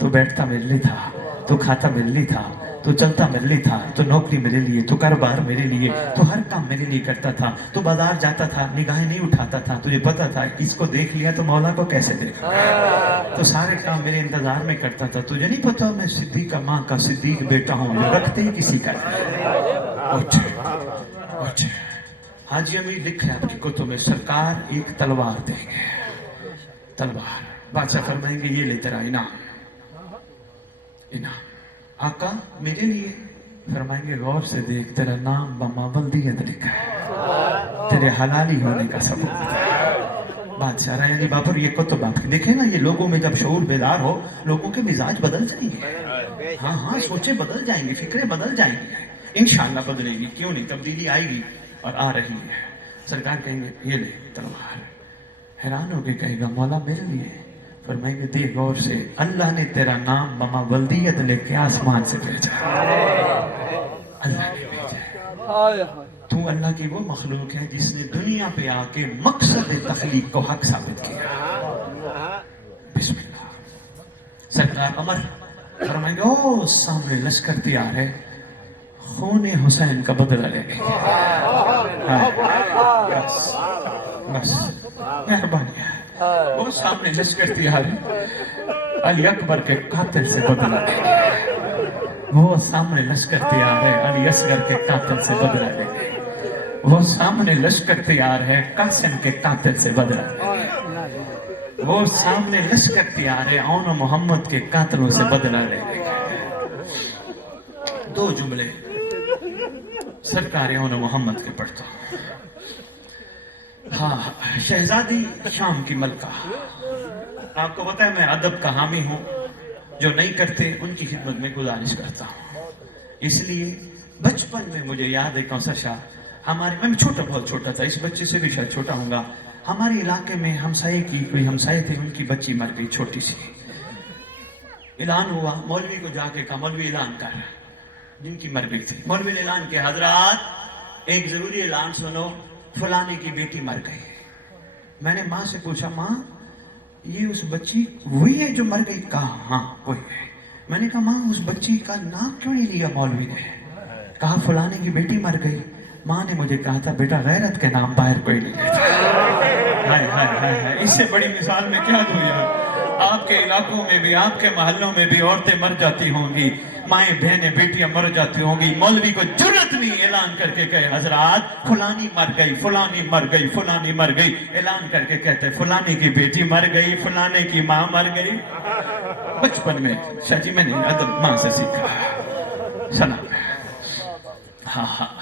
तू बैठता मेरे लिए था, तू खाता मेरे लिए था, तू चलता मेरे लिए था, तू नौकरी मेरे लिए, तू कारोबार मेरे लिए, तू हर काम मेरे लिए करता था, तू बाजार जाता था निगाहें नहीं उठाता था, तुझे पता था इसको देख लिया तो मौला को कैसे देखा, तो सारे काम मेरे इंतजार में करता था, तुझे नहीं पता मैं सिद्दीक का माँ का सिद्दीक बेटा हूँ, जो रखते ही किसी का। हाजी अमीर लिखे आपकी कुतुब में, सरकार एक तलवार देंगे, तलवार। बादशाह फरमाएंगे ये ले तेरा इनाम, इनाम। आका मेरे लिए? फरमाएंगे गौर से देख, तेरा नाम बमावल्दियत लिखा है, तेरे हलाली होने का सबूत। बादशाह राय बाबर ये कुतुब आपकी देखे ना, ये लोगों में जब शऊर बेदार हो, लोगों के मिजाज बदल जाएंगे। हाँ हाँ, सोचे बदल जाएंगे, फिक्रें बदल जाएंगी, इंशाअल्लाह बदलेगी, क्यों नहीं, तब्दीली आएगी और आ रही है। सरकार कहेंगे ये ले तलवार। हैरान होके कहेगा मौला मेरे लिए? फरमाएंगे देख गौर से, अल्लाह ने तेरा नाम ममा वल्दियत लेके आसमान से भेजा, अल्लाह ने भेजा। तू अल्लाह की वो मखलूक है जिसने दुनिया पे आके मकसद तखलीक को हक साबित किया। बिस्मिल्लाह। सरकार अमर फरमाएंगे ओ सामने लश्कर तैयार है, खून हुसैन का बदला लेंगे। बस बस मेहरबानी है, वो सामने लश्कर तैयार है, अली अकबर के कातिल से बदला लेंगे। वो सामने लश्कर तैयार है, अली असगर के कातिल से बदला लेंगे। वो सामने लश्कर तैयार है, कासिम के कातिल से बदला लेंगे। वो सामने लश्कर तैयार है, औन मोहम्मद के कातिलों से बदला लेंगे। दो जुमले सरकार औन मोहम्मद के पढ़ता हूं। हाँ, शहजादी शाम की मलका। आपको पता है मैं अदब का हामी हूँ, जो नहीं करते उनकी खिदमत में गुजारिश करता हूँ। इसलिए बचपन में मुझे याद है कौसर शाह, हमारे, मैं छोटा, बहुत छोटा था, इस बच्चे से भी शायद छोटा होऊंगा, हमारे इलाके में हमसाये की कोई हमसाये थे, उनकी बच्ची मर गई छोटी सी। ऐलान हुआ, मौलवी को जाके कहा मौलवी ऐलान कर, जिनकी मर गई थी। मौलवी ने ऐलान किया हजरात एक जरूरी ऐलान सुनो, फलाने की बेटी मर गई। मैंने माँ से पूछा माँ ये उस बच्ची वही है जो मर गई? कहा हाँ वही है। मैंने कहा माँ उस बच्ची का नाम क्यों नहीं लिया मौलवी ने? कहा फलाने की बेटी मर गई। माँ ने मुझे कहा था बेटा गैरत के नाम बाहर कोई नहीं लेता। हाय हाय हाय हाय, इससे बड़ी मिसाल में क्या दूं यार। آپ کے علاقوں میں بھی آپ کے محلوں میں بھی عورتیں مر جاتی ہوں گی، مائیں بہنیں بیٹیاں مر جاتی ہوں گی، مولوی کو جرأت نہیں اعلان کر کے کہے حضرات فلانی مر گئی، فلانی مر گئی، فلانی مر گئی، اعلان کر کے کہتے فلانی کی بیٹی مر گئی، فلانے کی ماں مر گئی۔ بچپن میں شاہ جی میں نے ادب ماں سے سیکھا، سلام ہاں ہاں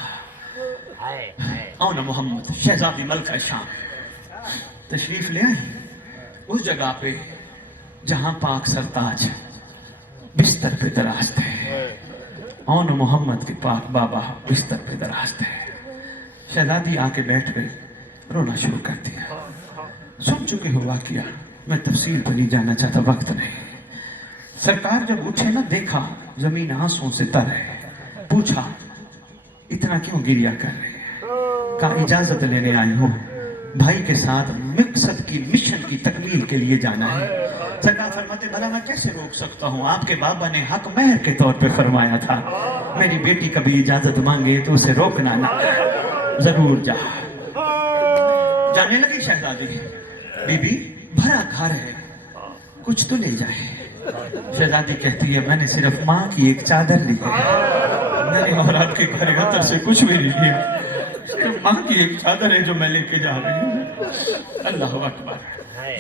آنا محمد شہزادی ملکہ شام تشریف لے آئی اس جگہ پہ جہاں پاک سرتاج بستر پہ دراز تھے، آن محمد کے پاک بابا بستر پہ دراز تھے۔ شہزادی آ کے بیٹھ گئی، رونا شروع کر دیا۔ سن چکے ہو واقعہ، میں تفصیل پر نہیں جانا چاہتا، وقت نہیں۔ سرکار جب اٹھے نا دیکھا زمین آنسوں سے تر ہے، پوچھا اتنا کیوں گریا کر رہے ہیں؟ کہا اجازت لینے آئی ہوں، بھائی کے ساتھ مقصد کی مشن کی تکمیل کے لیے جانا ہے۔ سرکار فرماتے بھلا میں کیسے روک سکتا ہوں، آپ کے بابا نے حق مہر کے طور پہ فرمایا تھا، میری بیٹی کبھی اجازت مانگے تو اسے روکنا نہ، ضرور جا۔ جانے لگی شہزادی، بی بی بھرا گھر ہے کچھ تو لے جائے۔ شہزادی کہتی ہے میں نے صرف ماں کی ایک چادر لی ہے، میں نے اور آپ کے گھر گھر سے کچھ بھی نہیں لیا، صرف ماں کی ایک چادر ہے جو میں لے کے جا رہی ہوں۔ اللہ اکبر،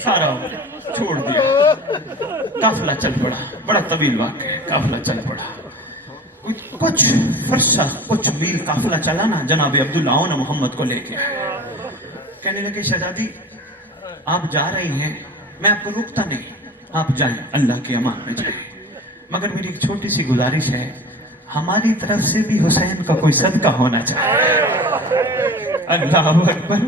سارا چھوڑ دیا، قافلہ چل پڑا، بڑا طویل واقعہ ہے، قافلہ چل پڑا، کچھ فرسہ کچھ میل قافلہ چلا نا، جناب عبداللہ عنہ محمد کو لے کے کہنے لگے شہزادی آپ جا رہی ہیں، میں آپ کو روکتا نہیں، آپ جائیں اللہ کے امان میں جائیں، مگر میری ایک چھوٹی سی گزارش ہے، ہماری طرف سے بھی حسین کا کوئی صدقہ ہونا چاہیے۔ اللہ اکبر،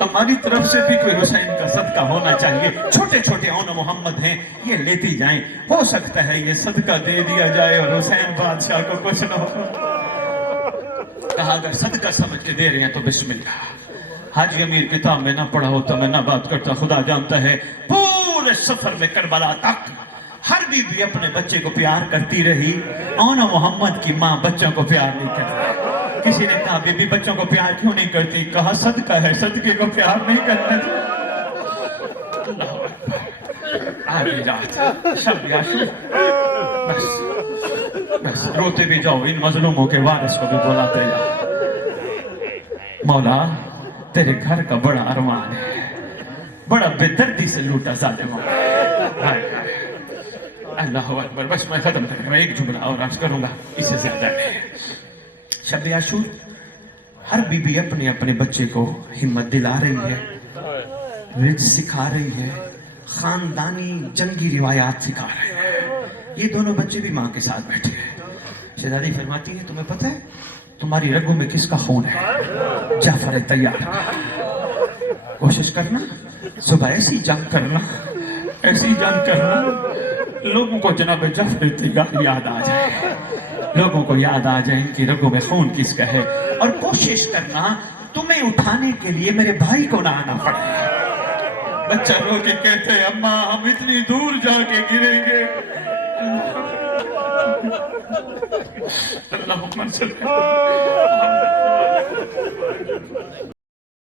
ہماری طرف سے بھی کوئی حسین کا صدقہ ہونا چاہیے، چھوٹے چھوٹے عنہ محمد ہیں یہ لیتی جائیں، ہو سکتا ہے یہ صدقہ دے دیا جائے اور حسین بادشاہ کو کچھ نہ ہو۔ کہا اگر صدقہ سمجھ کے دے رہے ہیں تو بسم اللہ۔ حاجی امیر کتاب میں نہ پڑھا ہوتا میں نہ بات کرتا، خدا جانتا ہے پورے سفر میں کربلا تک ہر بی بی اپنے بچے کو پیار کرتی رہی، عنہ محمد کی ماں بچوں کو پیار نہیں کرتی۔ کسی نے کہا بی بی بچوں کو پیار کیوں نہیں کرتی؟ کہا صدقہ ہے، صدقے کو پیار نہیں کرنا چاہیے۔ اللہ اکبر، آگے جاتا شب یاشو، بس روتے بھی جاؤ، ان مظلوموں کے وارث کو بھی بلاتے جاؤ۔ مولا تیرے گھر کا بڑا ارمان ہے، بڑا بے دردی سے لوٹا ظالموں۔ اللہ اکبر، بس میں ختم کر رہا ہوں، ایک جملہ اور عرض کروں گا، اسے زیادہ نہیں۔ شب عاشور ہر بی بی اپنے اپنے بچے کو ہمت دلا رہی ہے، رج سکھا رہی ہے، خاندانی جنگی روایات سکھا رہی ہے۔ یہ دونوں بچے بھی ماں کے ساتھ بیٹھے ہیں۔ شہزادی فرماتی ہے تمہیں پتہ ہے تمہاری رگوں میں کس کا خون ہے؟ جعفر طیار کا۔ کوشش کرنا صبح ایسی جنگ کرنا، ایسی جنگ کرنا لوگوں کو جناب جعفر طیار یاد آ جائے، لوگوں کو یاد آ جائے ان کی رگوں میں خون کس کا ہے، اور کوشش کرنا تمہیں اٹھانے کے لیے میرے بھائی کو نہ آنا پڑے۔ بچہ رو کے کہتے ہیں اماں ہم اتنی دور جا کے گریں گے۔ اللہ محمد صلی اللہ